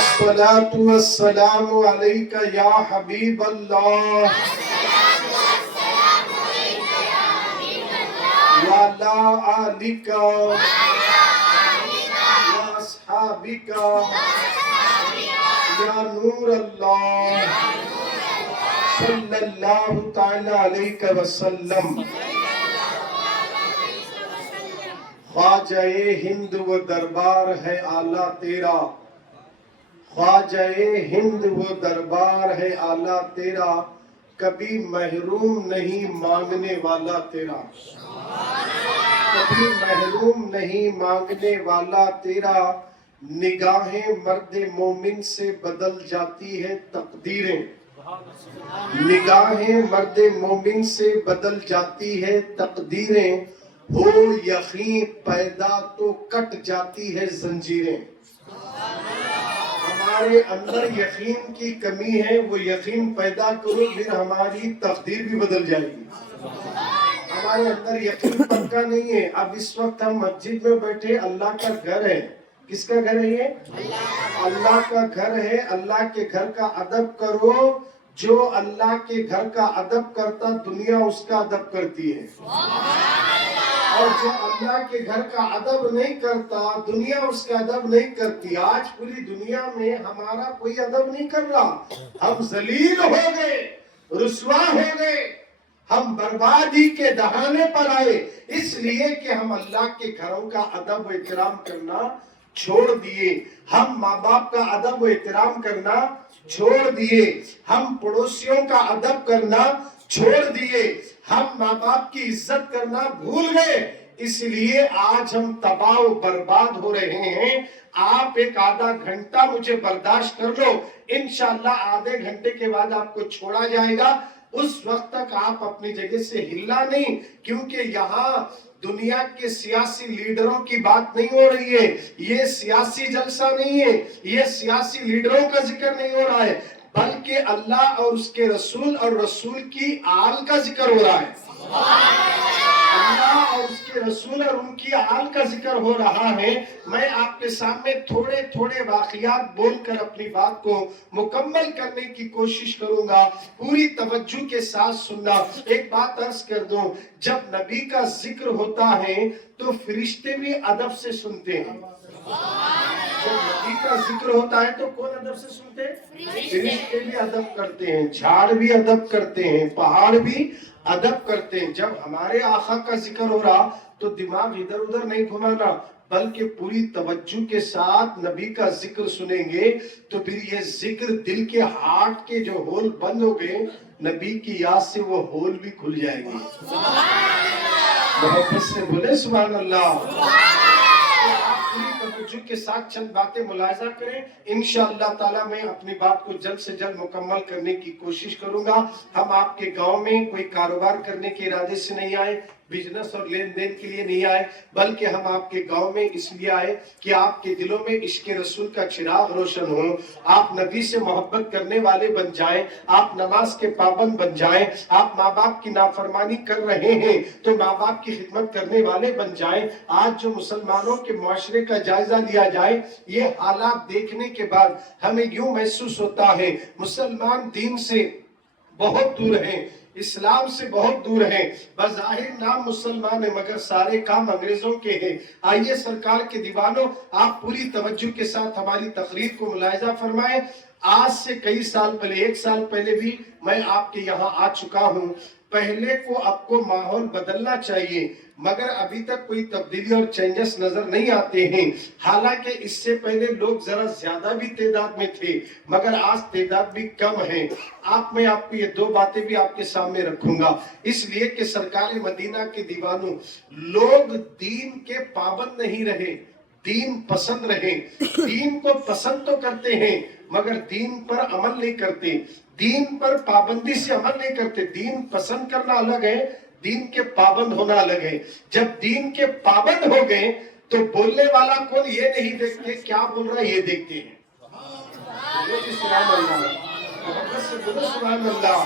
الصلاة والسلام عليك يا حبيب الله وعلى آلك وأصحابك يا نور الله صلی اللہ تعالی علیہ وسلم۔ خواجہ ہند و دربار ہے آلہ تیرا، خواجہ ہند و دربار ہے آلہ تیرا، کبھی محروم نہیں مانگنے والا تیرا، کبھی محروم نہیں مانگنے والا تیرا، نگاہیں مرد مومن سے بدل جاتی ہے تقدیریں، نگاہیں مرد مومن سے بدل جاتی ہے تقدیریں، ہو یقین پیدا تو کٹ جاتی ہے زنجیریں۔ ہمارے اندر یقین کی کمی ہے، وہ یقین پیدا کرو پھر ہماری تقدیر بھی بدل جائے گی۔ ہمارے اندر یقین پکا نہیں ہے۔ اب اس وقت ہم مسجد میں بیٹھے، اللہ کا گھر ہے۔ کس کا گھر ہے یہ؟ اللہ کا گھر ہے۔ اللہ کے گھر کا ادب کرو، جو اللہ کے گھر کا ادب کرتا دنیا اس کا ادب کرتی ہے، اور جو اللہ کے گھر کا ادب نہیں کرتا دنیا اس کا ادب نہیں کرتی۔ آج پوری دنیا میں ہمارا کوئی ادب نہیں کر رہا، ہم ذلیل ہو گئے، رسوا ہو گئے، ہم بربادی کے دہانے پر آئے، اس لیے کہ ہم اللہ کے گھروں کا ادب و احترام کرنا چھوڑ دیے، ہم ماں باپ کا ادب و احترام کرنا چھوڑ دیے، ہم پڑوسیوں کا ادب کرنا چھوڑ دیے، ہم ماں باپ کی عزت کرنا بھول گئے، اس لیے آج ہم تباہ و برباد ہو رہے ہیں۔ آپ ایک آدھا گھنٹہ مجھے برداشت کر لو، انشاءاللہ آدھے گھنٹے کے بعد آپ کو چھوڑا جائے گا، اس وقت تک آپ اپنی جگہ سے ہلنا نہیں، کیونکہ یہاں دنیا کے سیاسی لیڈروں کی بات نہیں ہو رہی ہے، یہ سیاسی جلسہ نہیں ہے، یہ سیاسی لیڈروں کا ذکر نہیں ہو رہا ہے، بلکہ اللہ اور اس کے رسول اور رسول کی آل کا ذکر ہو رہا ہے۔ اللہ اور اس کے رسول اور ان کی آل کا ذکر ہو رہا ہے۔ میں آپ کے سامنے تھوڑے تھوڑے واقعات بول کر اپنی بات کو مکمل کرنے کی کوشش کروں گا، پوری توجہ کے ساتھ سننا۔ ایک بات عرض کر دوں، جب نبی کا ذکر ہوتا ہے تو فرشتے بھی ادب سے سنتے ہیں۔ جب نبی کا ذکر ہوتا ہے تو کون ادب سے سنتے ہیں؟ فرشتے بھی ادب کرتے ہیں، جھاڑ بھی ادب کرتے ہیں، پہاڑ بھی ادب کرتے ہیں۔ جب ہمارے آقا کا ذکر ہو رہا تو دماغ ادھر ادھر نہیں گھمانا، بلکہ پوری توجہ کے ساتھ نبی کا ذکر سنیں گے تو پھر یہ ذکر دل کے ہارٹ کے جو ہول بند ہو گئے، نبی کی یاد سے وہ ہول بھی کھل جائے گی۔ محبت سے بولے سبحان اللہ۔ پوری توجہ کے ساتھ چند باتیں ملاحظہ کریں، انشاءاللہ تعالی میں اپنی بات کو جلد سے جلد مکمل کرنے کی کوشش کروں گا۔ ہم آپ کے گاؤں میں کوئی کاروبار کرنے کے ارادے سے نہیں آئے، بزنس اور لین دین کے لیے نہیں آئے، بلکہ ہم آپ کے گاؤں میں اس لیے آئے کہ آپ کے دلوں میں عشق رسول کا چراغ روشن ہو، آپ نبی سے محبت کرنے والے بن جائیں، آپ نماز کے پابند بن جائیں، آپ ماں باپ کی نافرمانی کر رہے ہیں تو ماں باپ کی خدمت کرنے والے بن جائیں۔ آج جو مسلمانوں کے معاشرے کا جائزہ لیا جائے، یہ حالات دیکھنے کے بعد ہمیں یوں محسوس ہوتا ہے مسلمان دین سے بہت دور ہیں، اسلام سے بہت دور ہیں، بظاہر نام مسلمان ہیں مگر سارے کام انگریزوں کے ہیں۔ آئیے سرکار کے دیوانوں، آپ پوری توجہ کے ساتھ ہماری تقریر کو ملاحظہ فرمائیں۔ آج سے کئی سال پہلے، 1 سال پہلے بھی میں آپ کے یہاں آ چکا ہوں۔ پہلے کو اب کو ماحول بدلنا چاہیے، مگر ابھی تک کوئی تبدیلی اور چینجز نظر نہیں آتے ہیں۔ حالانکہ اس سے پہلے لوگ ذرا زیادہ بھی تعداد میں تھے، مگر آج تعداد بھی کم ہے۔ میں آپ کو یہ 2 باتیں بھی آپ کے سامنے رکھوں گا، اس لیے کہ سرکار مدینہ کے دیوانوں، لوگ دین کے پابند نہیں رہے، دین پسند رہے۔ دین کو پسند تو کرتے ہیں مگر دین پر عمل نہیں کرتے، دین پر پابندی سے عمل نہیں کرتے۔ دین پسند کرنا الگ ہے، دین کے پابند ہونا الگ ہے۔ جب دین کے پابند ہو گئے تو بولنے والا کون یہ نہیں دیکھتے، کیا بول رہا ہے یہ دیکھتے ہیں۔ سبحان اللہ، محبت سے بولو سبحان اللہ۔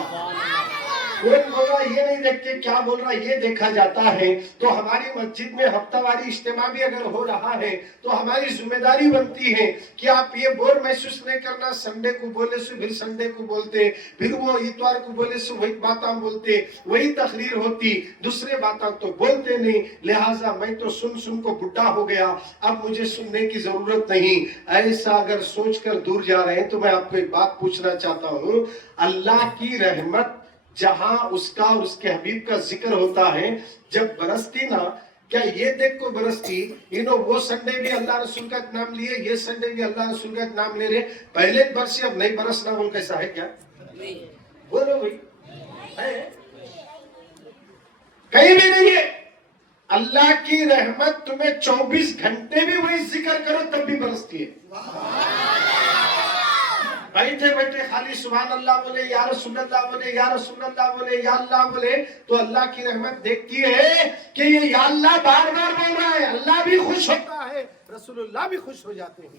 कोई बोल रहा ये नहीं देख के क्या बोल रहा ये देखा जाता है। तो हमारी मस्जिद में हफ्तावारी इज्तिमा भी अगर हो रहा है तो हमारी जिम्मेदारी बनती है कि आप ये बोर महसूस नहीं करना, संडे को बोले से फिर संडे को बोलते, फिर वो इतवार को बोले से वही बातें बोलते, वही तकरीर होती, दूसरे बातें तो बोलते नहीं। लिहाजा मैं तो सुन को बुढ़ा हो गया, अब मुझे सुनने की जरूरत नहीं। ऐसा अगर सोच कर दूर जा रहे हैं तो मैं आपको एक बात पूछना चाहता हूँ, अल्लाह की रहमत जहां उसका और उसके हबीब का जिक्र होता है जब बरसती ना, क्या ये देख को बरसती, वो संडे भी अल्लाह रसूल का नाम लिए, ये संडे भी अल्लाह रसूल का नाम ले रहे, पहले बरसी अब नहीं बरसना, बोल कैसा है क्या? बोलो भाई, कहीं भी नहीं है। अल्लाह की रहमत तुम्हें 24 घंटे भी वही जिक्र करो तब भी बरसती है। बैठे बैठे खाली सुभान अल्लाह बोले, या रसूल अल्लाह बोले, या रसूल अल्लाह बोले, या अल्लाह बोले, तो अल्लाह की रहमत देखती है कि ये या अल्लाह बार बार बोल रहा है, अल्लाह भी खुश होता है, रसूलुल्लाह भी खुश हो जाते हैं।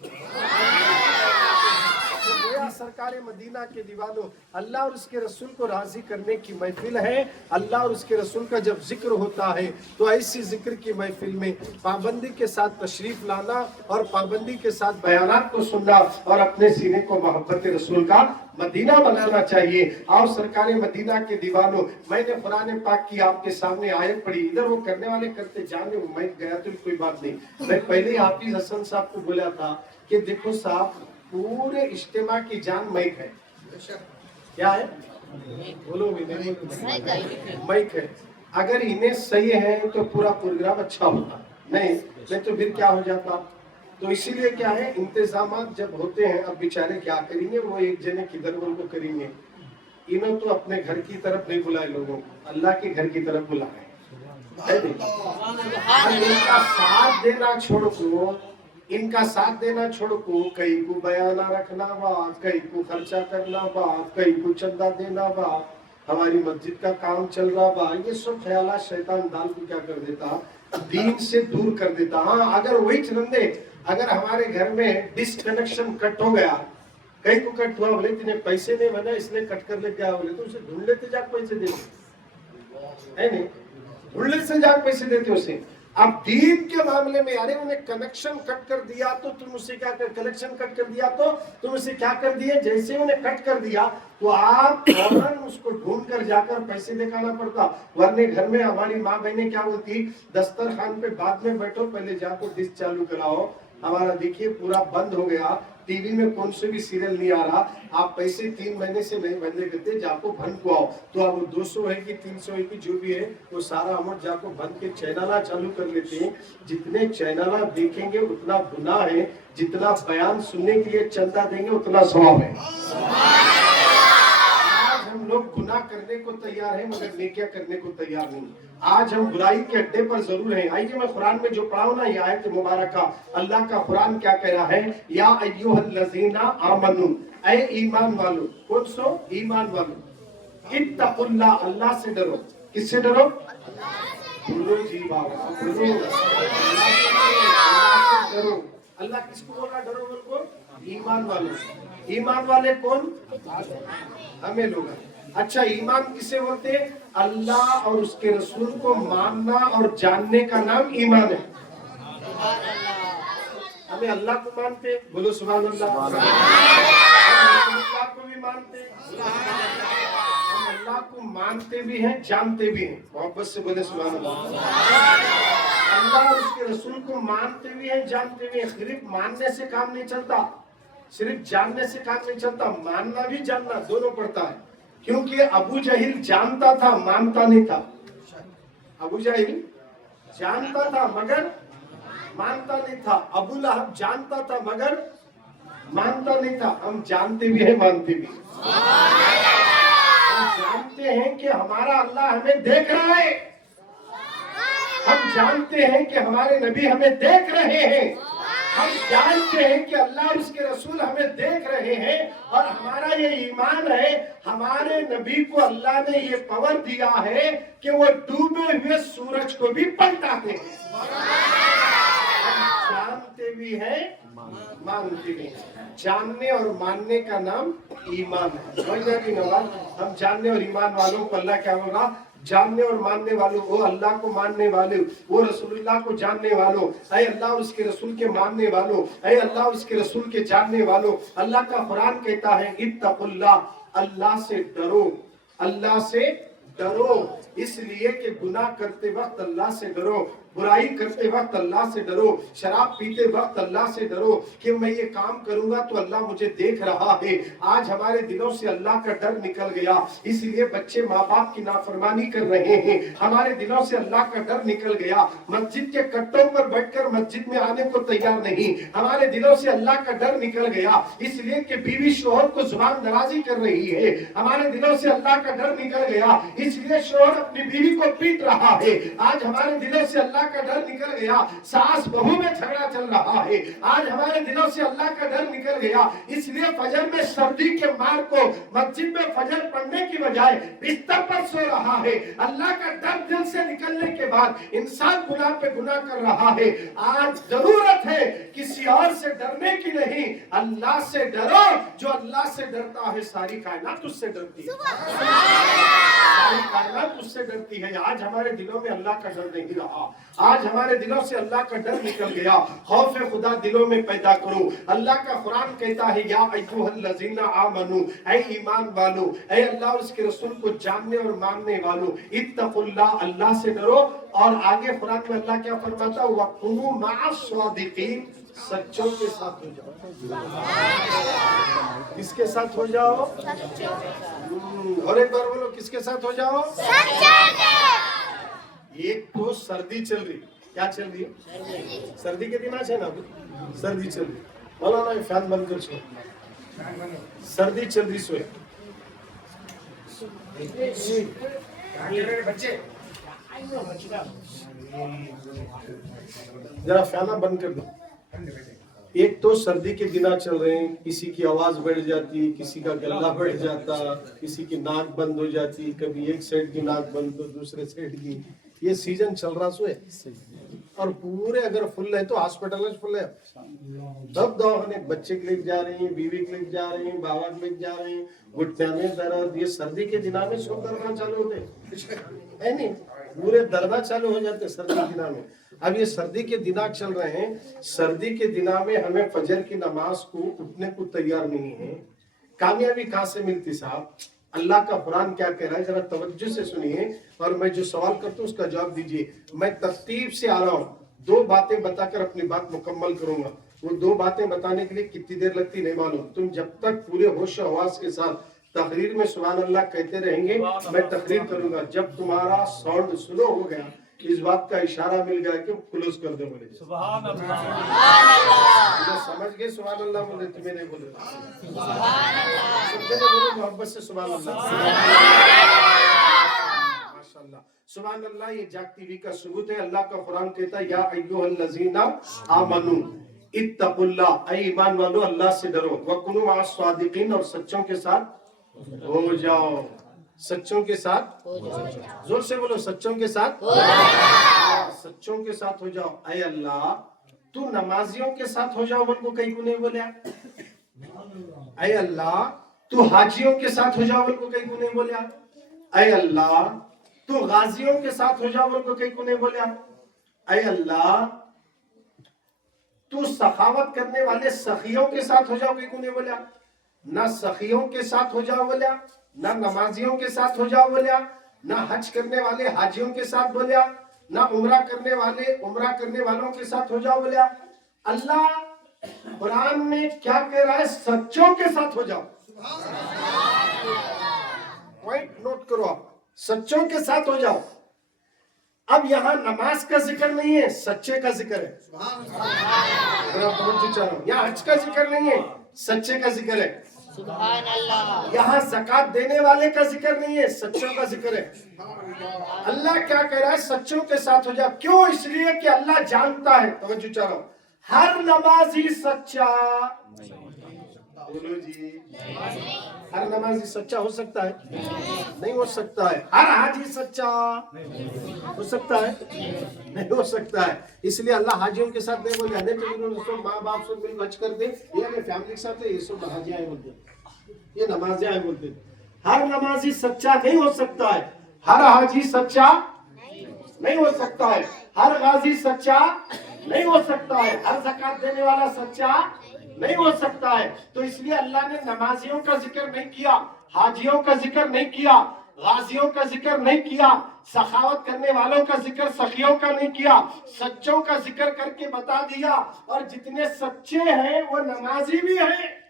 सरकार मदीना के दीवानों, अल्लाह और उसके रसूल को राजी करने की महफिल है। अल्लाह और उसके रसूल का जब जिक्र होता है तो ऐसी जिक्र की महफिल में पाबंदी के साथ तशरीफ लाना और पाबंदी के साथ बयानात को सुनना और अपने सीने को मोहब्बत रसूल का मदीना बनाना चाहिए। और सरकार मदीना के दीवानों, मैंने कुरान पाक की आपके सामने आयत पढ़ी, इधर वो करने वाले करते जाने, मैं गया तो कोई बात नहीं। मैं पहले हाफिज हसन साहब को बोला था कि देखो साहब, पूरे इज्तिमा की जान माइक है। क्या है? बोलो माइक है। अगर इन्हें सही है तो पूरा प्रोग्राम अच्छा होता, नहीं तो फिर क्या हो जाता। तो इसीलिए क्या है, इंतजाम जब होते हैं, अब बेचारे क्या करेंगे, वो एक जने किधर को करेंगे। इन्हों तो अपने घर की तरफ नहीं बुलाए लोगों को, अल्लाह के घर की तरफ बुलाए। इनका साथ देना छोड़ को, इनका साथ देना छोड़ को, कई को बयाना रखना बा, कई को खर्चा करना बा, कई को चंदा देना बा, हमारी मस्जिद का काम चल रहा बा, ये सब ख्याल शैतान डाल को क्या कर देता, दीन से दूर कर देता। हाँ, अगर वही चंदे, अगर हमारे घर में डिसकनेक्शन कट हो गया, कई को कट हुआ, बोले तेने पैसे नहीं बना इसलिए कट कर ले, क्या बोले तो उसे ढूंढ लेते, जा पैसे देते है नहीं, ढूंढ से जा पैसे देते उसे। अब दीन के मामले में, अरे उन्हें कनेक्शन कट कर दिया तो तुम उसे क्या कर, कनेक्शन कट कर दिया तो तुम उसे क्या कर दिए, जैसे उन्हें कट कर दिया तो आप फौरन उसको ढूंढ कर जाकर पैसे दिखाना पड़ता। वरने घर में हमारी माँ बहनें क्या बोलती, दस्तरखान पे बाद में बैठो, पहले जाकर डिश चालू कराओ, हमारा देखिए पूरा बंद हो गया, टीवी में कौन से भी सीरियल नहीं आ रहा, आप पैसे 3 महीने से नहीं बंदे करते, जाको भन को आओ। तो अब 200 है कि 300 है कि जो भी है वो सारा अमाउंट जाको भन के चैनल चालू कर लेते हैं। जितने चैनल देखेंगे उतना गुनाह है, जितना बयान सुनने के लिए चंदा देंगे उतना सवाब है। हम लोग गुनाह करने को तैयार हैं मगर नेकियां करने को तैयार नहीं। आज हम बुराई के अड्डे पर जरूर हैं। आइए मैं कुरान में जो पढ़ाऊं ना, ये आयत मुबारक, अल्लाह का कुरान क्या कह रहा है, या अय्युहल्लज़ीना आमनू, ऐ ईमान वालों, कौन सो ईमान वालों, इत्तकुल्लाह, अल्लाह से डरो। किससे डरो? बोलो जी बाबा, बोलो डरो। अल्लाह किसको बोल रहा डरो? बोल, ईमान वालों। ईमान वाले कौन? हमें लोग। अच्छा, ईमान किसे बोलते हैं? अल्लाह और उसके रसूल को मानना और जानने का नाम ईमान है। हमें अल्लाह को मानते, बोलो सुभान अल्लाह, अल्लाह को भी मानते, हम अल्लाह को मानते भी हैं, जानते भी हैं, मोहब्बत से बोले सुभान अल्लाह। अल्लाह और उसके रसूल को मानते भी हैं, जानते भी हैं। सिर्फ मानने से काम नहीं चलता, सिर्फ जानने से काम नहीं चलता, मानना भी जानना दोनों पड़ता है। क्योंकि अबू जहिल जानता था, मानता नहीं था। अबू जहिल जानता था मगर मानता नहीं था। अबू लहब जानता था मगर मानता नहीं था। हम जानते भी हैं, मानते भी। हम जानते हैं कि हमारा अल्लाह हमें देख रहा है, हम जानते हैं कि हमारे नबी हमें देख रहे हैं, हम जानते हैं कि अल्लाह और उसके रसूल हमें देख रहे हैं। और हमारा ये ईमान है, हमारे नबी को अल्लाह ने ये पावर दिया है कि वो डूबे हुए सूरज को भी पलटाते हैं। जानते भी हैं मानते भी हैं। जानने और मानने का नाम ईमान है। समझ में भी ना बात? हम जानने और ईमान वालों को अल्लाह क्या होगा? जानने और मानने वालों, वो अल्लाह को मानने वाले, वो रसूलुल्लाह को जानने वालों, ऐ अल्लाह और उसके रसूल के मानने वालों, ऐ अल्लाह और उसके रसूल के जानने वालों, अल्लाह का कुरान कहता है इत्तकुल्लाह, अल्लाह से डरो, अल्लाह से डरो। इसलिए कि गुनाह करते वक्त अल्लाह से डरो, बुराई करते वक्त अल्लाह से डरो, शराब पीते वक्त अल्लाह से डरो कि मैं ये काम करूंगा तो अल्लाह मुझे देख रहा है। आज हमारे दिलों से अल्लाह का डर निकल गया, इसलिए बच्चे माँ बाप की नाफरमानी कर रहे हैं। हमारे दिलों से अल्लाह का डर निकल गया, मस्जिद के कट्टों पर बैठकर मस्जिद में आने को तैयार नहीं। हमारे दिलों से अल्लाह का डर निकल गया, इसलिए कि बीवी शोहर को जुबान दराजी कर रही है। हमारे दिलों से अल्लाह का डर निकल गया, इसलिए शोहर अपनी बीवी को पीट रहा है। आज हमारे दिलों से अल्लाह का डर निकल गया, सास बहू में झगड़ा चल रहा है। आज हमारे दिलों से अल्लाह का डर निकल गया, इसलिए फजर में सर्दी के मार को मस्जिद में फजर पढ़ने की बजाय बिस्तर पर सो रहा है। अल्लाह का डर दिल से निकलने के बाद इंसान गुनाह पे गुनाह कर रहा है। आज जरूरत है किसी और से डरने की नहीं, अल्लाह से डरो। जो अल्लाह से डरता है सारी कायनात उससे डरती है, सारी कायनात उससे डरती है। आज हमारे दिलों में अल्लाह का डर नहीं रहा, आज हमारे दिलों से अल्लाह का डर निकल गया। खौफ खुदा दिलों में पैदा करो। अल्लाह का कुरान कहता है या अय्युहल्लज़ीना आमनू, ऐ ईमान वालो, ऐ अल्लाह और उसके रसूल को जानने और मानने वालो, इत्तकुल्लाह, अल्लाह से डरो। और आगे कुरान में अल्लाह क्या फरमाता है? वकुनू मअस-सादिकीन, सच्चों के साथ हो जाओ। किसके साथ हो जाओ? और एक बार बोलो, किसके साथ हो जाओ? एक तो सर्दी चल रही, क्या चल रही है? सर्दी के दिन आज है ना, सर्दी चल रही। बोलो ना, फैन बंद कर सो, सर्दी चल रही। सोए बच्चे जरा फैन बंद कर दो। एक तो सर्दी के दिन चल रहे हैं, किसी की आवाज बढ़ जाती, किसी का गला बढ़ जाता, किसी की नाक बंद हो जाती, कभी एक साइड की नाक बंद तो दूसरे साइड की। ये सीजन चल रहा सो है, और पूरे अगर फुल है तो हॉस्पिटल में फुल है। सब दवाखाने बच्चे के लेके जा रहे हैं, बीवी के लेके जा रहे हैं, बाबा के लेके जा रहे हैं, घुटने में दर्द। ये सर्दी के दिनों में सब दर्द चालू होते है नहीं, पूरे दर्द चालू हो जाते सर्दी के दिनों में। अब ये सर्दी के दिन चल रहे हैं, सर्दी के दिनों में हमें फजर की नमाज को उठने को तैयार नहीं है। कामयाबी कहाँ से मिलती साहब? अल्लाह का कुरान क्या कह रहा है, जरा तवज्जो से सुनिए, और मैं जो सवाल करता हूँ उसका जवाब दीजिए। मैं तरतीब से आ रहा हूँ, दो बातें बताकर अपनी बात मुकम्मल करूंगा। वो दो बातें बताने के लिए कितनी देर लगती नहीं मालूम। तुम जब तक पूरे होश हवास के साथ तकरीर में सुभान अल्लाह कहते रहेंगे, मैं तकरीर करूंगा। जब तुम्हारा साउंड स्लो हो गया, इस बात का इशारा मिल गया कि क्लोज कर दो। बोले सुभान अल्लाह, समझ गए? सुभान अल्लाह बोले, तुम्हें नहीं बोले सुभान अल्लाह, समझे? बोलो मोहब्बत से सुभान अल्लाह, माशाअल्लाह। सुभान अल्लाह ये जागती हुई का सबूत है। अल्लाह का कुरान कहता है या अय्युहल्लज़ीना आमनू इत्तकुल्लाह, ऐ ईमान वालो अल्लाह से डरो, वकुनू मअस-सादिकीन, और सच्चों के साथ हो जाओ। सच्चों के साथ, जोर से बोलो, सच्चों के साथ हो जाओ। सच्चों के साथ हो जाओ। ऐ अल्लाह तू नमाजियों के साथ हो जाओ, उनको कहीं को नहीं बोलिया। ऐ अल्लाह तू हाजियों के साथ हो जाओ, उनको कहीं को नहीं बोलिया। ऐ अल्लाह तू गाजियों के साथ हो जाओ, उनको कहीं को नहीं बोलिया। ऐ अल्लाह तू सखावत करने वाले सखियों के साथ हो जाओ, कहीं को नहीं बोलिया। ना सखियों के साथ हो जाओ बोलिया, ना नमाजियों के साथ हो जाओ बोलिया, ना हज करने वाले हाजियों के साथ बोलिया, ना उम्रा करने वाले उम्रा करने वालों के साथ हो जाओ बोलिया। अल्लाह कुरान में क्या कह रहा है? सच्चों के साथ हो जाओ। पॉइंट नोट करो आप, सच्चों के साथ हो जाओ। अब यहाँ नमाज का जिक्र नहीं है, सच्चे का जिक्र है। यहाँ हज का जिक्र नहीं है, सच्चे का जिक्र है। सुभान अल्लाह। यहाँ ज़कात देने वाले का जिक्र नहीं है, सच्चों का जिक्र है। अल्लाह क्या कह रहा है? सच्चों के साथ हो जाओ। क्यों? इसलिए कि अल्लाह जानता है, तवज्जो चाहो, हर नमाजी सच्चा बोलो जी। हर नमाजी सच्चा हो सकता है? नहीं हो सकता है। हर हाजी सच्चा हो सकता है? नहीं हो सकता है। इसलिए अल्लाह हाजियों के साथ नहीं बोले, तो माँ बाप से मिल बच कर दे, ये फैमिली के साथ ये सब हाजी आए बोलते, ये नमाजी आए बोलते। हर नमाजी सच्चा नहीं हो सकता है। हर हाजी सच्चा नहीं हो सकता है। हर गाजी सच्चा नहीं हो सकता है। हर ज़कात देने वाला सच्चा नहीं हो सकता है। तो इसलिए अल्लाह ने नमाजियों का जिक्र नहीं किया, हाजियों का जिक्र नहीं किया, गाजियों का जिक्र नहीं किया, सखावत करने वालों का जिक्र, सखियों का नहीं किया, सच्चों का जिक्र करके बता दिया। और जितने सच्चे हैं वो नमाजी भी हैं,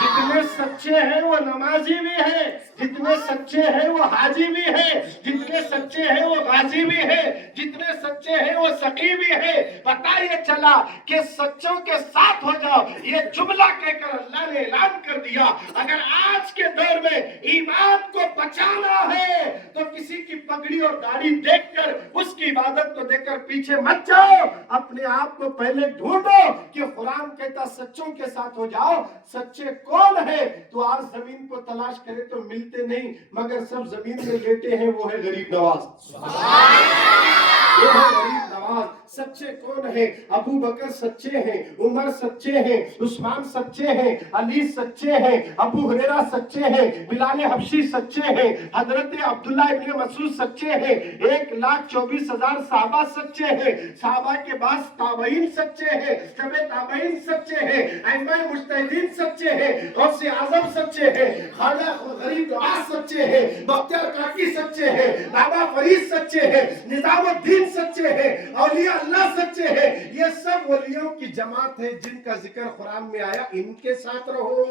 जितने सच्चे हैं वो नमाजी भी हैं, जितने सच्चे हैं वो हाजी भी हैं, जितने सच्चे हैं वो गाजी भी हैं, जितने सच्चे हैं वो सखी भी हैं। पता ये चला कि सच्चों के साथ हो जाओ, ये जुमला कहकर अल्लाह ने ऐलान कर दिया। अगर आज के दौर में ईमान को बचाना है तो किसी की पगड़ी और दाढ़ी देखकर उसकी इबादत को देखकर पीछे मत जाओ। अपने आप को पहले ढूंढो कि कुरान कहता सच्चों के साथ हो जाओ। सच्चे कौन है? तो आज जमीन को तलाश करे तो मिलते नहीं, मगर सब जमीन में लेटे हैं, वो है गरीब नवाज। वो है गरीब नवाज। सच्चे कौन है? अबू बकर सच्चे हैं, उमर सच्चे हैं, उस्मान सच्चे हैं, अली सच्चे हैं, अबू हुरैरा सच्चे हैं, बिलाल हबशी सच्चे हैं, हजरत अब्दुल्ला इब्न मसूद सच्चे हैं, 1,24,000 साहबा सच्चे हैं, साहबा के बाद ताबईन सच्चे हैं, तबे ताबईन सच्चे हैं, अइम्मा मुज्तहिदीन सच्चे हैं, गौसे आजम सच्चे हैं, ख्वाजा गरीब नवाज सच्चे हैं, बख्तियार काकी सच्चे हैं, बाबा फरीद सच्चे हैं, निजामुद्दीन सच्चे हैं, औलिया अल्लाह सच्चे हैं। ये सब वलियों की जमात है जिनका जिक्र कुरान में आया। इनके साथ रहो,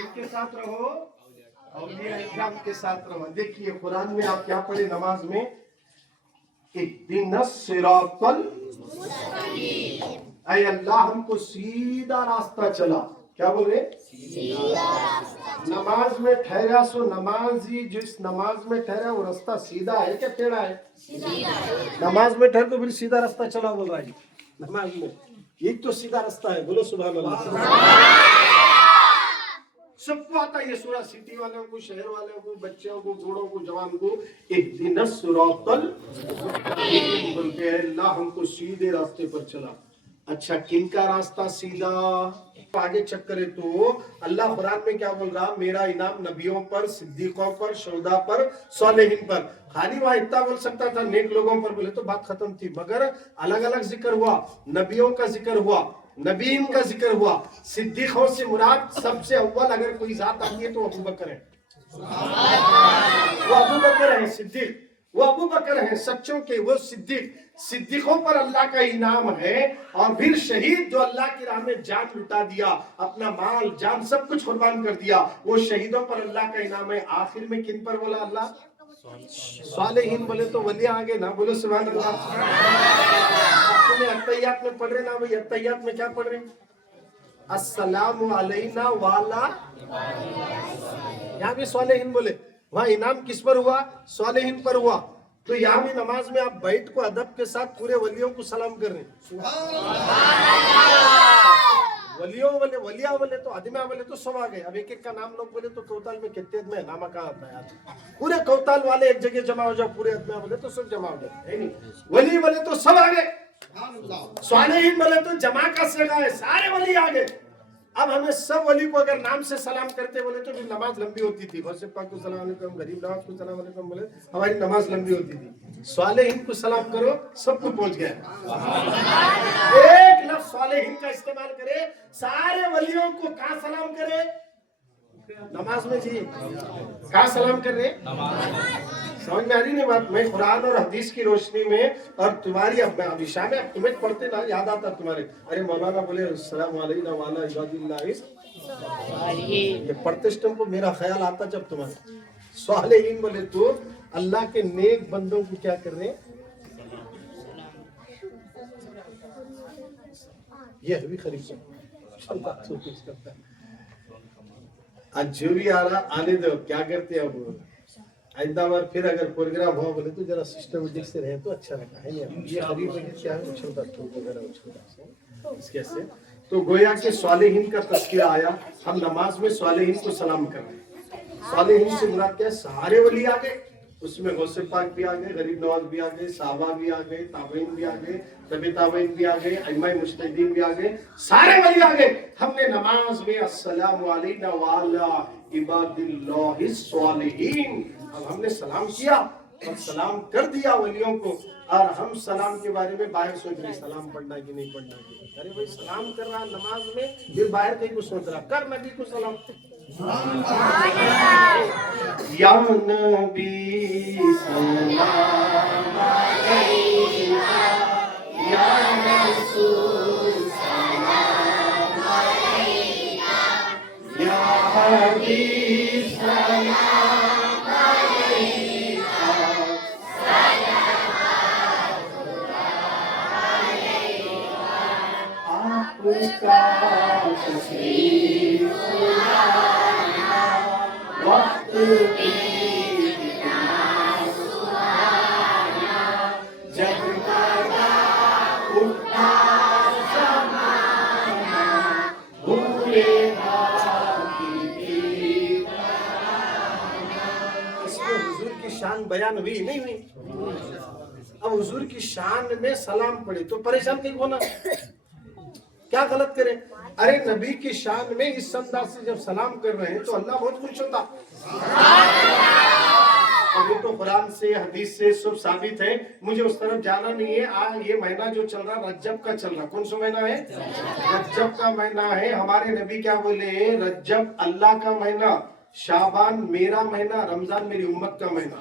इनके साथ रहो, औलिया इकराम के साथ रहो। देखिए कुरान में आप क्या पढ़े नमाज में? इहदिनस सिरातल मुस्तकीम, ऐ अल्लाह हमको सीधा रास्ता चला। क्या बोल रहे? सीधा रास्ता। नमाज में ठहरा सो नमाजी जिस नमाज में ठहरा वो रास्ता सीधा है क्या टेढ़ा है? सीधा। नमाज में ठहर तो फिर सीधा रास्ता चला बोल रहा है। नमाज में ये तो सीधा रास्ता है। बोलो सुभान अल्लाह। सबको आता है ये सूरह। सिटी वालों को, शहर वालों को, बच्चों को, बूढ़ों को, जवान को। इहदिनस सिरातल मुस्तकीम बोलते हैं अल्लाह हमको सीधे रास्ते पर चला। अच्छा किनका रास्ता सीधा? आगे चेक करें तो अल्लाह कुरान में क्या बोल रहा? मेरा इनाम नबियों पर, सिद्दीकों पर, शहुदा पर, सालेहीन पर। खाली वहां इतना बोल सकता था नेक लोगों पर बोले तो बात खत्म थी, मगर अलग अलग जिक्र हुआ। नबियों का जिक्र हुआ, नबीन का जिक्र हुआ, सिद्दीकों से मुराद सबसे अव्वल अगर कोई जात आती है तो अबू बकर है। वो अबू बकर है सिद्दीक, वो अबू बकर है सच्चों के, वो सिद्दीक। सिद्दीकों पर अल्लाह का इनाम है। और फिर शहीद जो अल्लाह की राह में जान लुटा दिया, अपना माल जान सब कुछ कुर्बान कर दिया, वो शहीदों पर अल्लाह का इनाम है। आखिर में किन पर बोला अल्लाह? सालेहीन बोले तो वली आगे ना। बोलो सुभान अल्लाह। तुम्हें अत्तहियात में पढ़ रहे ना भाई? अत्तहियात में क्या पढ़ रहे? अस्सलामु अलैना वाला, यहाँ भी सालेहीन बोले। वहाँ इनाम किस पर हुआ? सालेहीन पर हुआ। तो यहाँ भी नमाज में आप बैठ को अदब के साथ पूरे वलियों को सलाम कर रहे हैं। वलियों बोले, वलिया बोले तो आदमिया बोले तो सब आ गए। अब एक एक का नाम लोग बोले तो कौताल में कितने में नामा कहाँ आता है? पूरे कौताल वाले एक जगह जमा हो जाओ, पूरे आदमिया बोले तो सब जमा हो जाए। वली बोले तो सब आ गए, सालेहीन बोले तो जमा का सेगा है, सारे वली आ गए। अब हमें सब वली को अगर नाम से सलाम करते बोले तो फिर नमाज लंबी होती थी। गौसे पाक को सलाम अलैकुम, गरीब नवाज को सलाम अलैकुम बोले हमारी नमाज लंबी होती थी। सालेहीन को सलाम करो, सबको पहुंच गया। एक लफ्ज सालेहीन का इस्तेमाल करे, सारे वलियों को कहाँ सलाम करे? नमाज में जी। कहाँ सलाम कर रहे? समझ में आ रही नहीं बात? मैं कुरान और हदीस की रोशनी में और तुम्हारी अभिशा में तुम्हें पढ़ते ना याद आता तुम्हारे। अरे मौलाना बोले अस्सलाम वालेकुम वाला इबादिल्लाह, ये पढ़ते टाइम को मेरा ख्याल आता जब तुम्हारे सालेहीन बोले तो अल्लाह के नेक बंदों को क्या कर रहे हैं? ये भी खरीद सकता। आज जो भी आ रहा आने दो, क्या करते हैं अब? आइंदा बार फिर अगर प्रोग्राम हुआ बोले तो जरा सिस्टमेटिक से रहे तो अच्छा रहता है नहीं ये गरीब है क्या है उछलता ठोक वगैरह उछलता इसके से तो गोया के सालेहीन का तस्करा आया हम नमाज में सालेहीन को सलाम कर रहे हैं सालेहीन से मुराद क्या है सारे वली आ गए उसमें गौसे पाक भी आ गए गरीब नवाज भी आ गए साहबा भी आ गए ताबईन भी आ गए तबे ताबईन भी आ गए अइम्मा मुज्तहिदीन भी आ गए सारे वली आ गए हमने नमाज में अस्सलामु अलैना व अला इबादिल्लाहिस सालिहीन अब हमने सलाम किया और सलाम कर दिया वलियों को और हम सलाम के बारे में बाहर सोच रहे सलाम पढ़ना कि नहीं पढ़ना अरे भाई सलाम कर रहा नमाज में फिर बाहर कहीं को सोच रहा कर नबी को सलाम या नबी सलाम अलैका या रसूल सलाम अलैका या हबीब सलाम अलैका आपका तस्लीम वक्त पे जब बड़ा उठा ज़माना भूले इसमें हुजूर की शान बयान हुई नहीं हुई अब हुजूर की शान में सलाम पड़े तो परेशान कहीं होना क्या गलत करें अरे नबी की शान में इस अंदाज से जब सलाम कर रहे हैं तो अल्लाह बहुत खुश होता अब ये तो कुरान से हदीस से सब साबित है मुझे उस तरफ जाना नहीं है आज ये महीना जो चल रहा रज्जब का चल रहा कौन सा महीना है रज्जब का महीना है हमारे नबी क्या बोले रज्जब अल्लाह का महीना शाबान मेरा महीना रमजान मेरी उम्मत का महीना